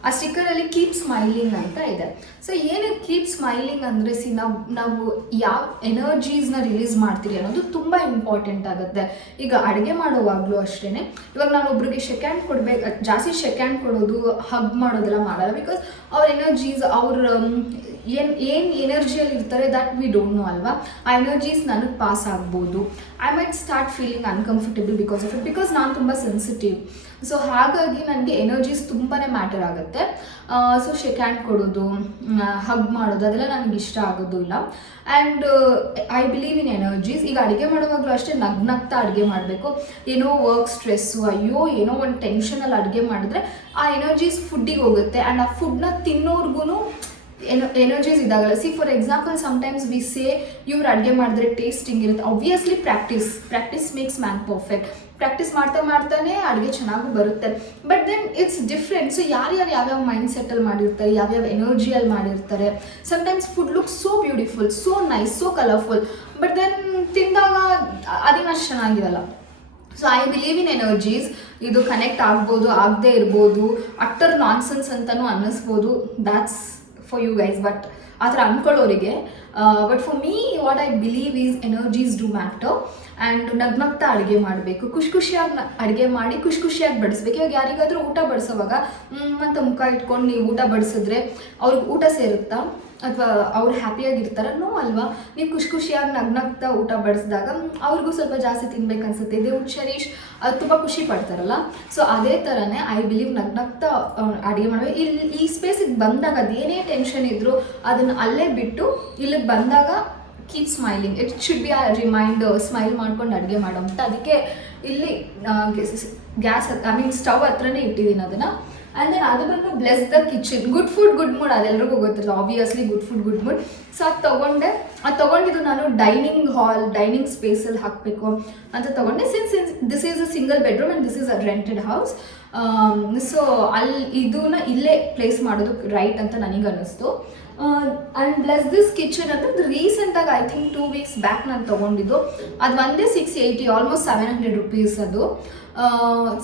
ಆ ಸ್ಟಿಕ್ಕರಲ್ಲಿ ಕೀಪ್ ಸ್ಮೈಲಿಂಗ್ ಅಂತ ಇದೆ. ಸೊ ಏನಕ್ಕೆ ಕೀಪ್ ಸ್ಮೈಲಿಂಗ್ ಅಂದರೆ, ನಾವು ಯಾವ ಎನರ್ಜೀಸ್ನ ರಿಲೀಸ್ ಮಾಡ್ತೀವಿ ಅನ್ನೋದು ತುಂಬ ಇಂಪಾರ್ಟೆಂಟ್ ಆಗುತ್ತೆ. ಈಗ ಅಡುಗೆ ಮಾಡುವಾಗಲೂ ಅಷ್ಟೇ, ಇವಾಗ ನಾನು ಒಬ್ರಿಗೆ ಶೇಕ್ ಹ್ಯಾಂಡ್ ಕೊಡಬೇಕು, ಜಾಸ್ತಿ ಶೇಕ್ ಹ್ಯಾಂಡ್ ಕೊಡೋದು, ಹಗ್ ಮಾಡೋದೆಲ್ಲ ಮಾಡಲ್ಲ. ಬಿಕಾಸ್ ಅವ್ರ ಎನರ್ಜೀಸ್, ಅವ್ರ ಏನು ಎನರ್ಜಿಯಲ್ಲಿ ಇರ್ತಾರೆ ದಟ್ ವಿ ಡೋಂಟ್ ನೋ ಅಲ್ವಾ. ಆ ಎನರ್ಜೀಸ್ ನನಗೆ ಪಾಸ್ ಆಗ್ಬೋದು. I might start feeling uncomfortable because of it, because ನಾನು ತುಂಬ ಸೆನ್ಸಿಟಿವ್. ಸೊ ಹಾಗಾಗಿ ನನಗೆ ಎನರ್ಜೀಸ್ ತುಂಬಾ ಮ್ಯಾಟರ್ ಆಗುತ್ತೆ. ಸೊ ಶೇಕ್ ಹ್ಯಾಂಡ್ ಕೊಡೋದು, ಹಗ್ ಮಾಡೋದು ಅದೆಲ್ಲ ನನಗೆ ಇಷ್ಟ ಆಗೋದು ಇಲ್ಲ. And I believe in energies. ಈಗ ಅಡುಗೆ ಮಾಡುವಾಗಲೂ ಅಷ್ಟೇ ನಗ್ನಗ್ತಾ ಅಡುಗೆ ಮಾಡಬೇಕು. ಏನೋ ವರ್ಕ್ ಸ್ಟ್ರೆಸ್ಸು, ಅಯ್ಯೋ ಏನೋ ಒಂದು ಟೆನ್ಷನಲ್ಲಿ ಅಡುಗೆ ಮಾಡಿದ್ರೆ ಆ ಎನರ್ಜೀಸ್ ಫುಡ್ಡಿಗೆ ಹೋಗುತ್ತೆ. ಆ್ಯಂಡ್ ಆ ಫುಡ್ನ ತಿನ್ನೋರ್ಗು ಎನರ್ಜೀಸ್ ಇದಾಗಲ್ಲ. See for example, sometimes we say ಇವ್ರು ಅಡುಗೆ ಮಾಡಿದ್ರೆ ಟೇಸ್ಟಿಂಗ್ ಇರುತ್ತೆ. Obviously practice makes man perfect. Practice ಮಾಡ್ತಾನೆ ಅಡುಗೆ ಚೆನ್ನಾಗೂ ಬರುತ್ತೆ. But then it's different. So ಯಾವ್ಯಾವ ಮೈಂಡ್ ಸೆಟ್ಟಲ್ಲಿ ಮಾಡಿರ್ತಾರೆ, ಯಾವ್ಯಾವ ಎನರ್ಜಿಯಲ್ಲಿ ಮಾಡಿರ್ತಾರೆ. Sometimes food look so beautiful, so nice, so colourful, but then ತಿಂದಾಗ ಅದೇನಷ್ಟು ಚೆನ್ನಾಗಿರಲ್ಲ. So I believe in energies. ಇದು ಕನೆಕ್ಟ್ ಆಗ್ಬೋದು, ಆಗದೆ ಇರ್ಬೋದು, ಅಟ್ಟರ್ ನಾನ್ಸೆನ್ಸ್ ಅಂತಲೂ ಅನ್ನಿಸ್ಬೋದು. That's for you guys, but ಆ ಥರ ಅಂದ್ಕೊಳ್ಳೋರಿಗೆ. But for me what I believe is energies do matter. And ನಗ್ನಗ್ತಾ ಅಡುಗೆ ಮಾಡಬೇಕು, ಖುಷಿಯಾಗಿ ಅಡುಗೆ ಮಾಡಿ ಖುಷಿಯಾಗಿ ಬಡಿಸ್ಬೇಕು. ಇವಾಗ ಯಾರಿಗಾದರೂ ಊಟ ಬಡಿಸೋವಾಗ ಅಂತ ಮುಖ ಇಟ್ಕೊಂಡು ನೀವು ಊಟ ಬಡಿಸಿದ್ರೆ ಅವ್ರಿಗೆ ಊಟ ಸೇರುತ್ತಾ, ಅಥವಾ ಅವ್ರು ಹ್ಯಾಪಿಯಾಗಿರ್ತಾರ? ನೋ ಅಲ್ವಾ. ನೀವು ಖುಷಿಯಾಗಿ ನಗ್ನಗ್ತಾ ಊಟ ಬಡಿಸಿದಾಗ ಅವ್ರಿಗೂ ಸ್ವಲ್ಪ ಜಾಸ್ತಿ ತಿನ್ಬೇಕು ಅನ್ಸುತ್ತೆ. ದೇ ವುಡ್ ಶರೀಶ್ ತುಂಬ ಖುಷಿ ಪಡ್ತಾರಲ್ಲ. ಸೊ ಅದೇ ಥರನೇ ಐ ಬಿಲೀವ್ ನಗ್ನಗ್ತಾ ಅಡುಗೆ ಮಾಡಬೇಕು. ಈ ಸ್ಪೇಸಿಗೆ ಬಂದಾಗ ಅದೇನೇ ಟೆನ್ಷನ್ ಇದ್ದರೂ ಅದನ್ನು ಅಲ್ಲೇ ಬಿಟ್ಟು ಇಲ್ಲಿಗೆ ಬಂದಾಗ keep smiling. It should be a reminder, smile ಮಾಡ್ಕೊಂಡು ಅಡುಗೆ ಮಾಡೋ ಅಂತ. ಅದಕ್ಕೆ ಇಲ್ಲಿ ಗ್ಯಾಸ್ ಸ್ಟವ್ ಹತ್ರನೇ ಇಟ್ಟಿದ್ದೀನಿ ಅದನ್ನು. ಆ್ಯಂಡ್ ದೆನ್ ಅದು ಬಂದು bless the kitchen, good food good mood, ಅದೆಲ್ಲರಿಗೂ ಗೊತ್ತಿಲ್ಲ obviously good food good mood. So ಅದು ತೊಗೊಂಡಿದ್ದು ನಾನು ಡೈನಿಂಗ್ ಸ್ಪೇಸಲ್ಲಿ ಹಾಕಬೇಕು ಅಂತ ತೊಗೊಂಡೆ. Since this is a single bedroom and this is a rented house. So ಇದನ್ನ ಇಲ್ಲೇ ಪ್ಲೇಸ್ ಮಾಡೋದಕ್ಕೆ ರೈಟ್ ಅಂತ ನನಗೆ ಅನ್ನಿಸ್ತು. ಆ್ಯಂಡ್ ಬ್ಲೆಸ್ ದಿಸ್ ಕಿಚನ್ ಅಂದರೆ ರೀಸೆಂಟಾಗಿ ಐ ಥಿಂಕ್ 2 weeks ಬ್ಯಾಕ್ ನಾನು ತೊಗೊಂಡಿದ್ದು. ಅದು ಒಂದೇ 680, ಆಲ್ಮೋಸ್ಟ್ 700 rupees ಅದು.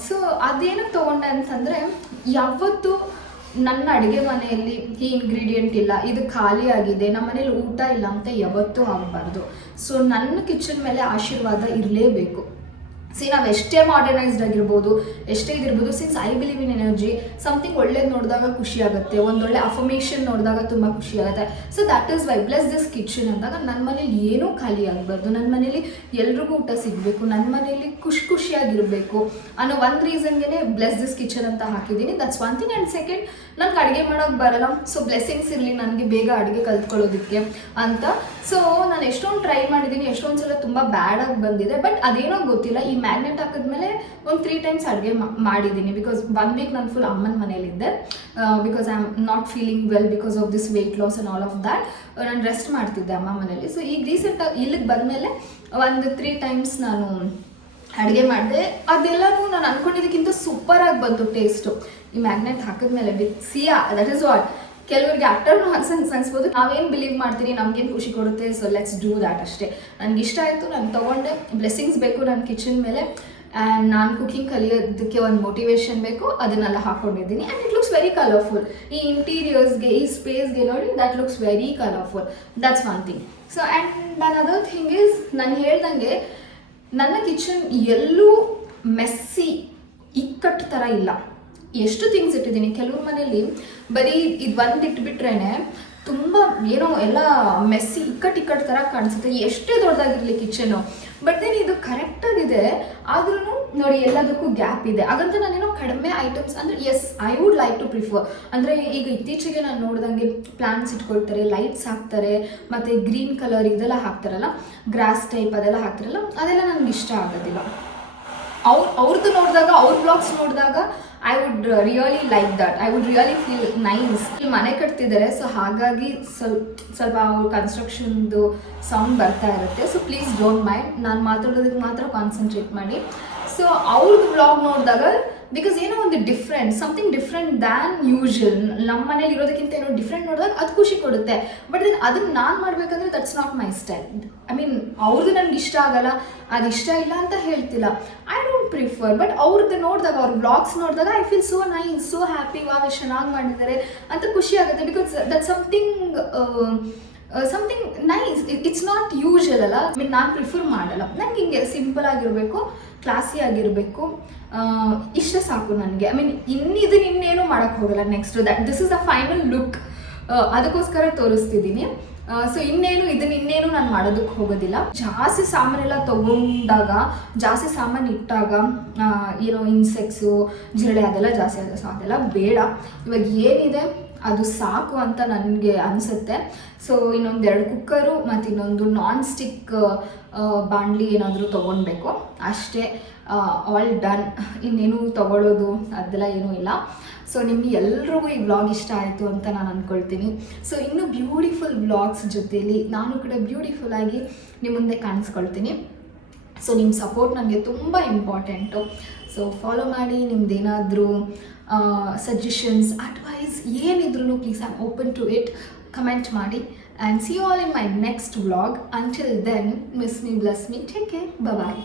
ಸೊ ಅದೇನಕ್ಕೆ ತೊಗೊಂಡೆ ಅಂತಂದರೆ, ಯಾವತ್ತು ನನ್ನ ಅಡುಗೆ ಮನೆಯಲ್ಲಿ ಈ ಇಂಗ್ರೀಡಿಯೆಂಟ್ ಇಲ್ಲ, ಇದು ಖಾಲಿ ಆಗಿದೆ, ನಮ್ಮ ಮನೇಲಿ ಊಟ ಇಲ್ಲ ಅಂತ ಯಾವತ್ತೂ ಆಗಬಾರ್ದು. ಸೊ ನನ್ನ ಕಿಚನ್ ಮೇಲೆ ಆಶೀರ್ವಾದ ಇರಲೇಬೇಕು. ನಾವು ಎಷ್ಟೇ ಮಾಡರ್ನೈಸ್ಡ್ ಆಗಿರ್ಬೋದು, ಎಷ್ಟೇ ಇದಿರ್ಬೋದು, since I believe in energy, something ಒಳ್ಳೇದು ನೋಡಿದಾಗ ಖುಷಿ ಆಗುತ್ತೆ, ಒಂದೊಳ್ಳೆ ಅಫರ್ಮೇಷನ್ ನೋಡಿದಾಗ ತುಂಬ ಖುಷಿ ಆಗುತ್ತೆ. So that is why bless this kitchen ಅಂದಾಗ ನನ್ನ ಮನೇಲಿ ಏನೂ ಖಾಲಿ ಆಗಬಾರ್ದು, ನನ್ನ ಮನೇಲಿ ಎಲ್ರಿಗೂ ಊಟ ಸಿಗಬೇಕು, ನನ್ನ ಮನೇಲಿ ಖುಷಿಯಾಗಿರಬೇಕು ಅನ್ನೋ ಒಂದು ರೀಸನ್ಗೆ ಬ್ಲೆಸ್ ದಿಸ್ ಕಿಚನ್ ಅಂತ ಹಾಕಿದ್ದೀನಿ. That's one thing. And second, ನನಗೆ ಅಡುಗೆ ಮಾಡೋಕ್ಕೆ ಬರಲ್ಲ, ಸೊ ಬ್ಲೆಸ್ಸಿಂಗ್ಸ್ ಇರಲಿ ನನಗೆ ಬೇಗ ಅಡುಗೆ ಕಲ್ತ್ಕೊಳ್ಳೋದಕ್ಕೆ ಅಂತ. ಸೊ ನಾನು ಎಷ್ಟೊಂದು ಟ್ರೈ ಮಾಡಿದ್ದೀನಿ, ಎಷ್ಟೊಂದು ಸಲ ತುಂಬ ಬ್ಯಾಡಾಗಿ ಬಂದಿದೆ. ಬಟ್ ಅದೇನೋ ಗೊತ್ತಿಲ್ಲ, ಈ ಮ್ಯಾಗ್ನೆಟ್ ಹಾಕಿದ್ಮೇಲೆ ಒಂದು 3 times ಅಡುಗೆ ಮಾಡಿದ್ದೀನಿ. ಬಿಕಾಸ್ 1 week ನಾನು ಫುಲ್ ಅಮ್ಮನ ಮನೇಲಿದ್ದೆ, because I am not feeling well because of this weight loss and all of that. ನಾನು ರೆಸ್ಟ್ ಮಾಡ್ತಿದ್ದೆ ಅಮ್ಮ ಮನೇಲಿ. ಸೊ ಈಗ ರೀಸೆಂಟಾಗಿ ಇಲ್ಲಿಗೆ ಬಂದಮೇಲೆ ಒಂದು 3 times ನಾನು ಅಡುಗೆ ಮಾಡಿದೆ. ಅದೆಲ್ಲನೂ ನಾನು ಅಂದ್ಕೊಂಡಿದ್ದಕ್ಕಿಂತ ಸೂಪರಾಗಿ ಬಂತು ಟೇಸ್ಟು ಈ ಮ್ಯಾಗ್ನೆಟ್ ಹಾಕಿದ್ಮೇಲೆ. ದಟ್ ಈಸ್ ವಾಟ್ ಕೆಲವರಿಗೆ ಆಫ್ಟರ್ನೂ ಅನ್ಸ್ಬೋದು, ನಾವೇನು ಬಿಲೀವ್ ಮಾಡ್ತೀನಿ, ನಮಗೇನು ಖುಷಿ ಕೊಡುತ್ತೆ, ಸೊ ಲೆಟ್ಸ್ ಡೂ ದ್ಯಾಟ್ ಅಷ್ಟೇ. ನನಗೆ ಇಷ್ಟ ಆಯಿತು, ನಾನು ತೊಗೊಂಡೆ. ಬ್ಲೆಸ್ಸಿಂಗ್ಸ್ ಬೇಕು ನನ್ನ ಕಿಚನ್ ಮೇಲೆ, ಆ್ಯಂಡ್ ನಾನು ಕುಕಿಂಗ್ ಕಲಿಯೋದಕ್ಕೆ ಒಂದು ಮೋಟಿವೇಶನ್ ಬೇಕು, ಅದನ್ನೆಲ್ಲ ಹಾಕ್ಕೊಂಡಿದ್ದೀನಿ. And it looks very colourful. ಈ ಇಂಟೀರಿಯರ್ಸ್ಗೆ, ಈ ಸ್ಪೇಸ್ಗೆ ನೋಡಿ, that looks very colourful. That's one thing. So and other thing is, ನಾನು ಹೇಳ್ದಂಗೆ ನನ್ನ ಕಿಚನ್ ಎಲ್ಲೂ ಮೆಸ್ಸಿ ಇಕ್ಕಟ್ಟು ಥರ ಇಲ್ಲ. ಎಷ್ಟು ಥಿಂಗ್ಸ್ ಇಟ್ಟಿದ್ದೀನಿ. ಕೆಲವ್ರ ಮನೇಲಿ ಬರೀ ಇದು ಒಂದು ಇಟ್ಬಿಟ್ರೇ ತುಂಬ ಏನೋ ಎಲ್ಲ ಮೆಸ್ಸಿ ಇಕ್ಕಟ್ಟು ಥರ ಕಾಣಿಸುತ್ತೆ, ಎಷ್ಟೇ ದೊಡ್ಡದಾಗಿರಲಿ ಕಿಚನು. ಬಟ್ ದೆನ್ ಇದು ಕರೆಕ್ಟಾಗಿದೆ, ಆದ್ರೂ ನೋಡಿ ಎಲ್ಲದಕ್ಕೂ ಗ್ಯಾಪ್ ಇದೆ. ಹಾಗಂತ ನಾನೇನೋ ಕಡಿಮೆ ಐಟಮ್ಸ್ ಅಂದರೆ, as I would like to prefer. ಅಂದರೆ ಈಗ ಇತ್ತೀಚೆಗೆ ನಾನು ನೋಡಿದಂಗೆ ಪ್ಲಾಂಟ್ಸ್ ಇಟ್ಕೊಳ್ತಾರೆ, ಲೈಟ್ಸ್ ಹಾಕ್ತಾರೆ, ಮತ್ತು ಗ್ರೀನ್ ಕಲರ್ ಇದೆಲ್ಲ ಹಾಕ್ತಾರಲ್ಲ, ಗ್ರಾಸ್ ಟೈಪ್ ಅದೆಲ್ಲ ಹಾಕ್ತಾರಲ್ಲ, ಅದೆಲ್ಲ ನನಗೆ ಇಷ್ಟ ಆಗೋದಿಲ್ಲ. ಅವ್ರದ್ದು ನೋಡಿದಾಗ, ಅವ್ರ ಬ್ಲಾಗ್ಸ್ ನೋಡಿದಾಗ I would really like that, I would really feel nice. ಇಲ್ಲಿ ಮನೆ ಕಟ್ತಿದ್ದಾರೆ, ಸೊ ಹಾಗಾಗಿ ಸ್ವಲ್ಪ ಅವ್ರ ಕನ್ಸ್ಟ್ರಕ್ಷನ್ದು ಸೌಂಡ್ ಬರ್ತಾ ಇರುತ್ತೆ. ಸೊ ಪ್ಲೀಸ್ ಡೋಂಟ್ ಮೈಂಡ್, ನಾನು ಮಾತಾಡೋದಕ್ಕೆ ಮಾತ್ರ ಕಾನ್ಸಂಟ್ರೇಟ್ ಮಾಡಿ. ಸೊ ಅವ್ರದ್ದು ಬ್ಲಾಗ್ ನೋಡಿದಾಗ, ಬಿಕಾಸ್ ಏನೋ ಒಂದು different, something different than usual, ನಮ್ಮ ಮನೇಲಿ ಇರೋದಕ್ಕಿಂತ ಏನೋ ಡಿಫ್ರೆಂಟ್ ನೋಡಿದಾಗ ಅದು ಖುಷಿ ಕೊಡುತ್ತೆ. ಬಟ್ ದೆನ್ ಅದನ್ನು ನಾನು ಮಾಡಬೇಕಂದ್ರೆ that's not my style. I mean ಅವ್ರದ್ದು ನನಗೆ ಇಷ್ಟ ಆಗಲ್ಲ, ಅದು ಇಷ್ಟ ಇಲ್ಲ ಅಂತ ಹೇಳ್ತಿಲ್ಲ, ಐ ಡೋಂಟ್ ಪ್ರಿಫರ್. ಬಟ್ ಅವ್ರದ್ದು ನೋಡಿದಾಗ, ಅವ್ರ ಬ್ಲಾಗ್ಸ್ ನೋಡಿದಾಗ I feel so nice, so happy, wow ಎಷ್ಟು ಚೆನ್ನಾಗಿ ಮಾಡಿದ್ದಾರೆ ಅಂತ ಖುಷಿ ಆಗುತ್ತೆ. Because that something nice, it's not usual ಅಲ್ಲ. ಐ ಮೀನ್ ನಾನು ಪ್ರಿಫರ್ ಮಾಡಲ್ಲ, ನನಗೆ ಹಿಂಗೆ ಸಿಂಪಲ್ ಆಗಿರಬೇಕು, ಕ್ಲಾಸಿ ಆಗಿರಬೇಕು, ಇಷ್ಟ ಸಾಕು ನನಗೆ. ಐ ಮೀನ್ ಇನ್ನೇನು ಮಾಡೋಕ್ಕೆ ಹೋಗಲ್ಲ. Next this is the final look, ಅದಕ್ಕೋಸ್ಕರ ತೋರಿಸ್ತಿದ್ದೀನಿ. ಸೊ ಇನ್ನೇನು ನಾನು ಮಾಡೋದಕ್ಕೆ ಹೋಗೋದಿಲ್ಲ. ಜಾಸ್ತಿ ಸಾಮಾನೆಲ್ಲ ತೊಗೊಂಡಾಗ, ಜಾಸ್ತಿ ಸಾಮಾನು ಇಟ್ಟಾಗ ಏನೋ ಇನ್ಸೆಕ್ಟ್ಸು, ಜಿರಳೆ ಅದೆಲ್ಲ ಜಾಸ್ತಿ ಆಗುತ್ತೆ. ಸೊ ಅದೆಲ್ಲ ಬೇಡ, ಇವಾಗ ಏನಿದೆ ಅದು ಸಾಕು ಅಂತ ನನಗೆ ಅನಿಸುತ್ತೆ. ಸೊ ಇನ್ನೊಂದು 2 ಕುಕ್ಕರು ಮತ್ತು ಇನ್ನೊಂದು ನಾನ್ ಸ್ಟಿಕ್ ಬಾಣಲಿ ಏನಾದರೂ ತೊಗೊಳ್ಬೇಕು ಅಷ್ಟೇ. ಆಲ್ ಡನ್, ಇನ್ನೇನು ತೊಗೊಳ್ಳೋದು ಅದೆಲ್ಲ ಏನೂ ಇಲ್ಲ. ಸೊ ನಿಮಗೆ ಎಲ್ರಿಗೂ ಈ ವ್ಲಾಗ್ ಇಷ್ಟ ಆಯಿತು ಅಂತ ನಾನು ಅಂದ್ಕೊಳ್ತೀನಿ. ಸೊ ಇನ್ನೂ ಬ್ಯೂಟಿಫುಲ್ ವ್ಲಾಗ್ಸ್ ಜೊತೆಯಲ್ಲಿ ನಾನು ಕೂಡ ಬ್ಯೂಟಿಫುಲ್ಲಾಗಿ ನಿಮ್ಮ ಮುಂದೆ ಕಾಣಿಸ್ಕೊಳ್ತೀನಿ. ಸೊ ನಿಮ್ಮ ಸಪೋರ್ಟ್ ನನಗೆ ತುಂಬ ಇಂಪಾರ್ಟೆಂಟು. ಸೊ ಫಾಲೋ ಮಾಡಿ. ನಿಮ್ದೇನಾದರೂ ಸಜೆಷನ್ಸ್, ಅಡ್ವೈಸ್ ಏನಿದ್ರೂ please I am open to it. Comment ಮಾಡಿ. And see you all in my next vlog. Until then, miss me, bless me, take care, bye.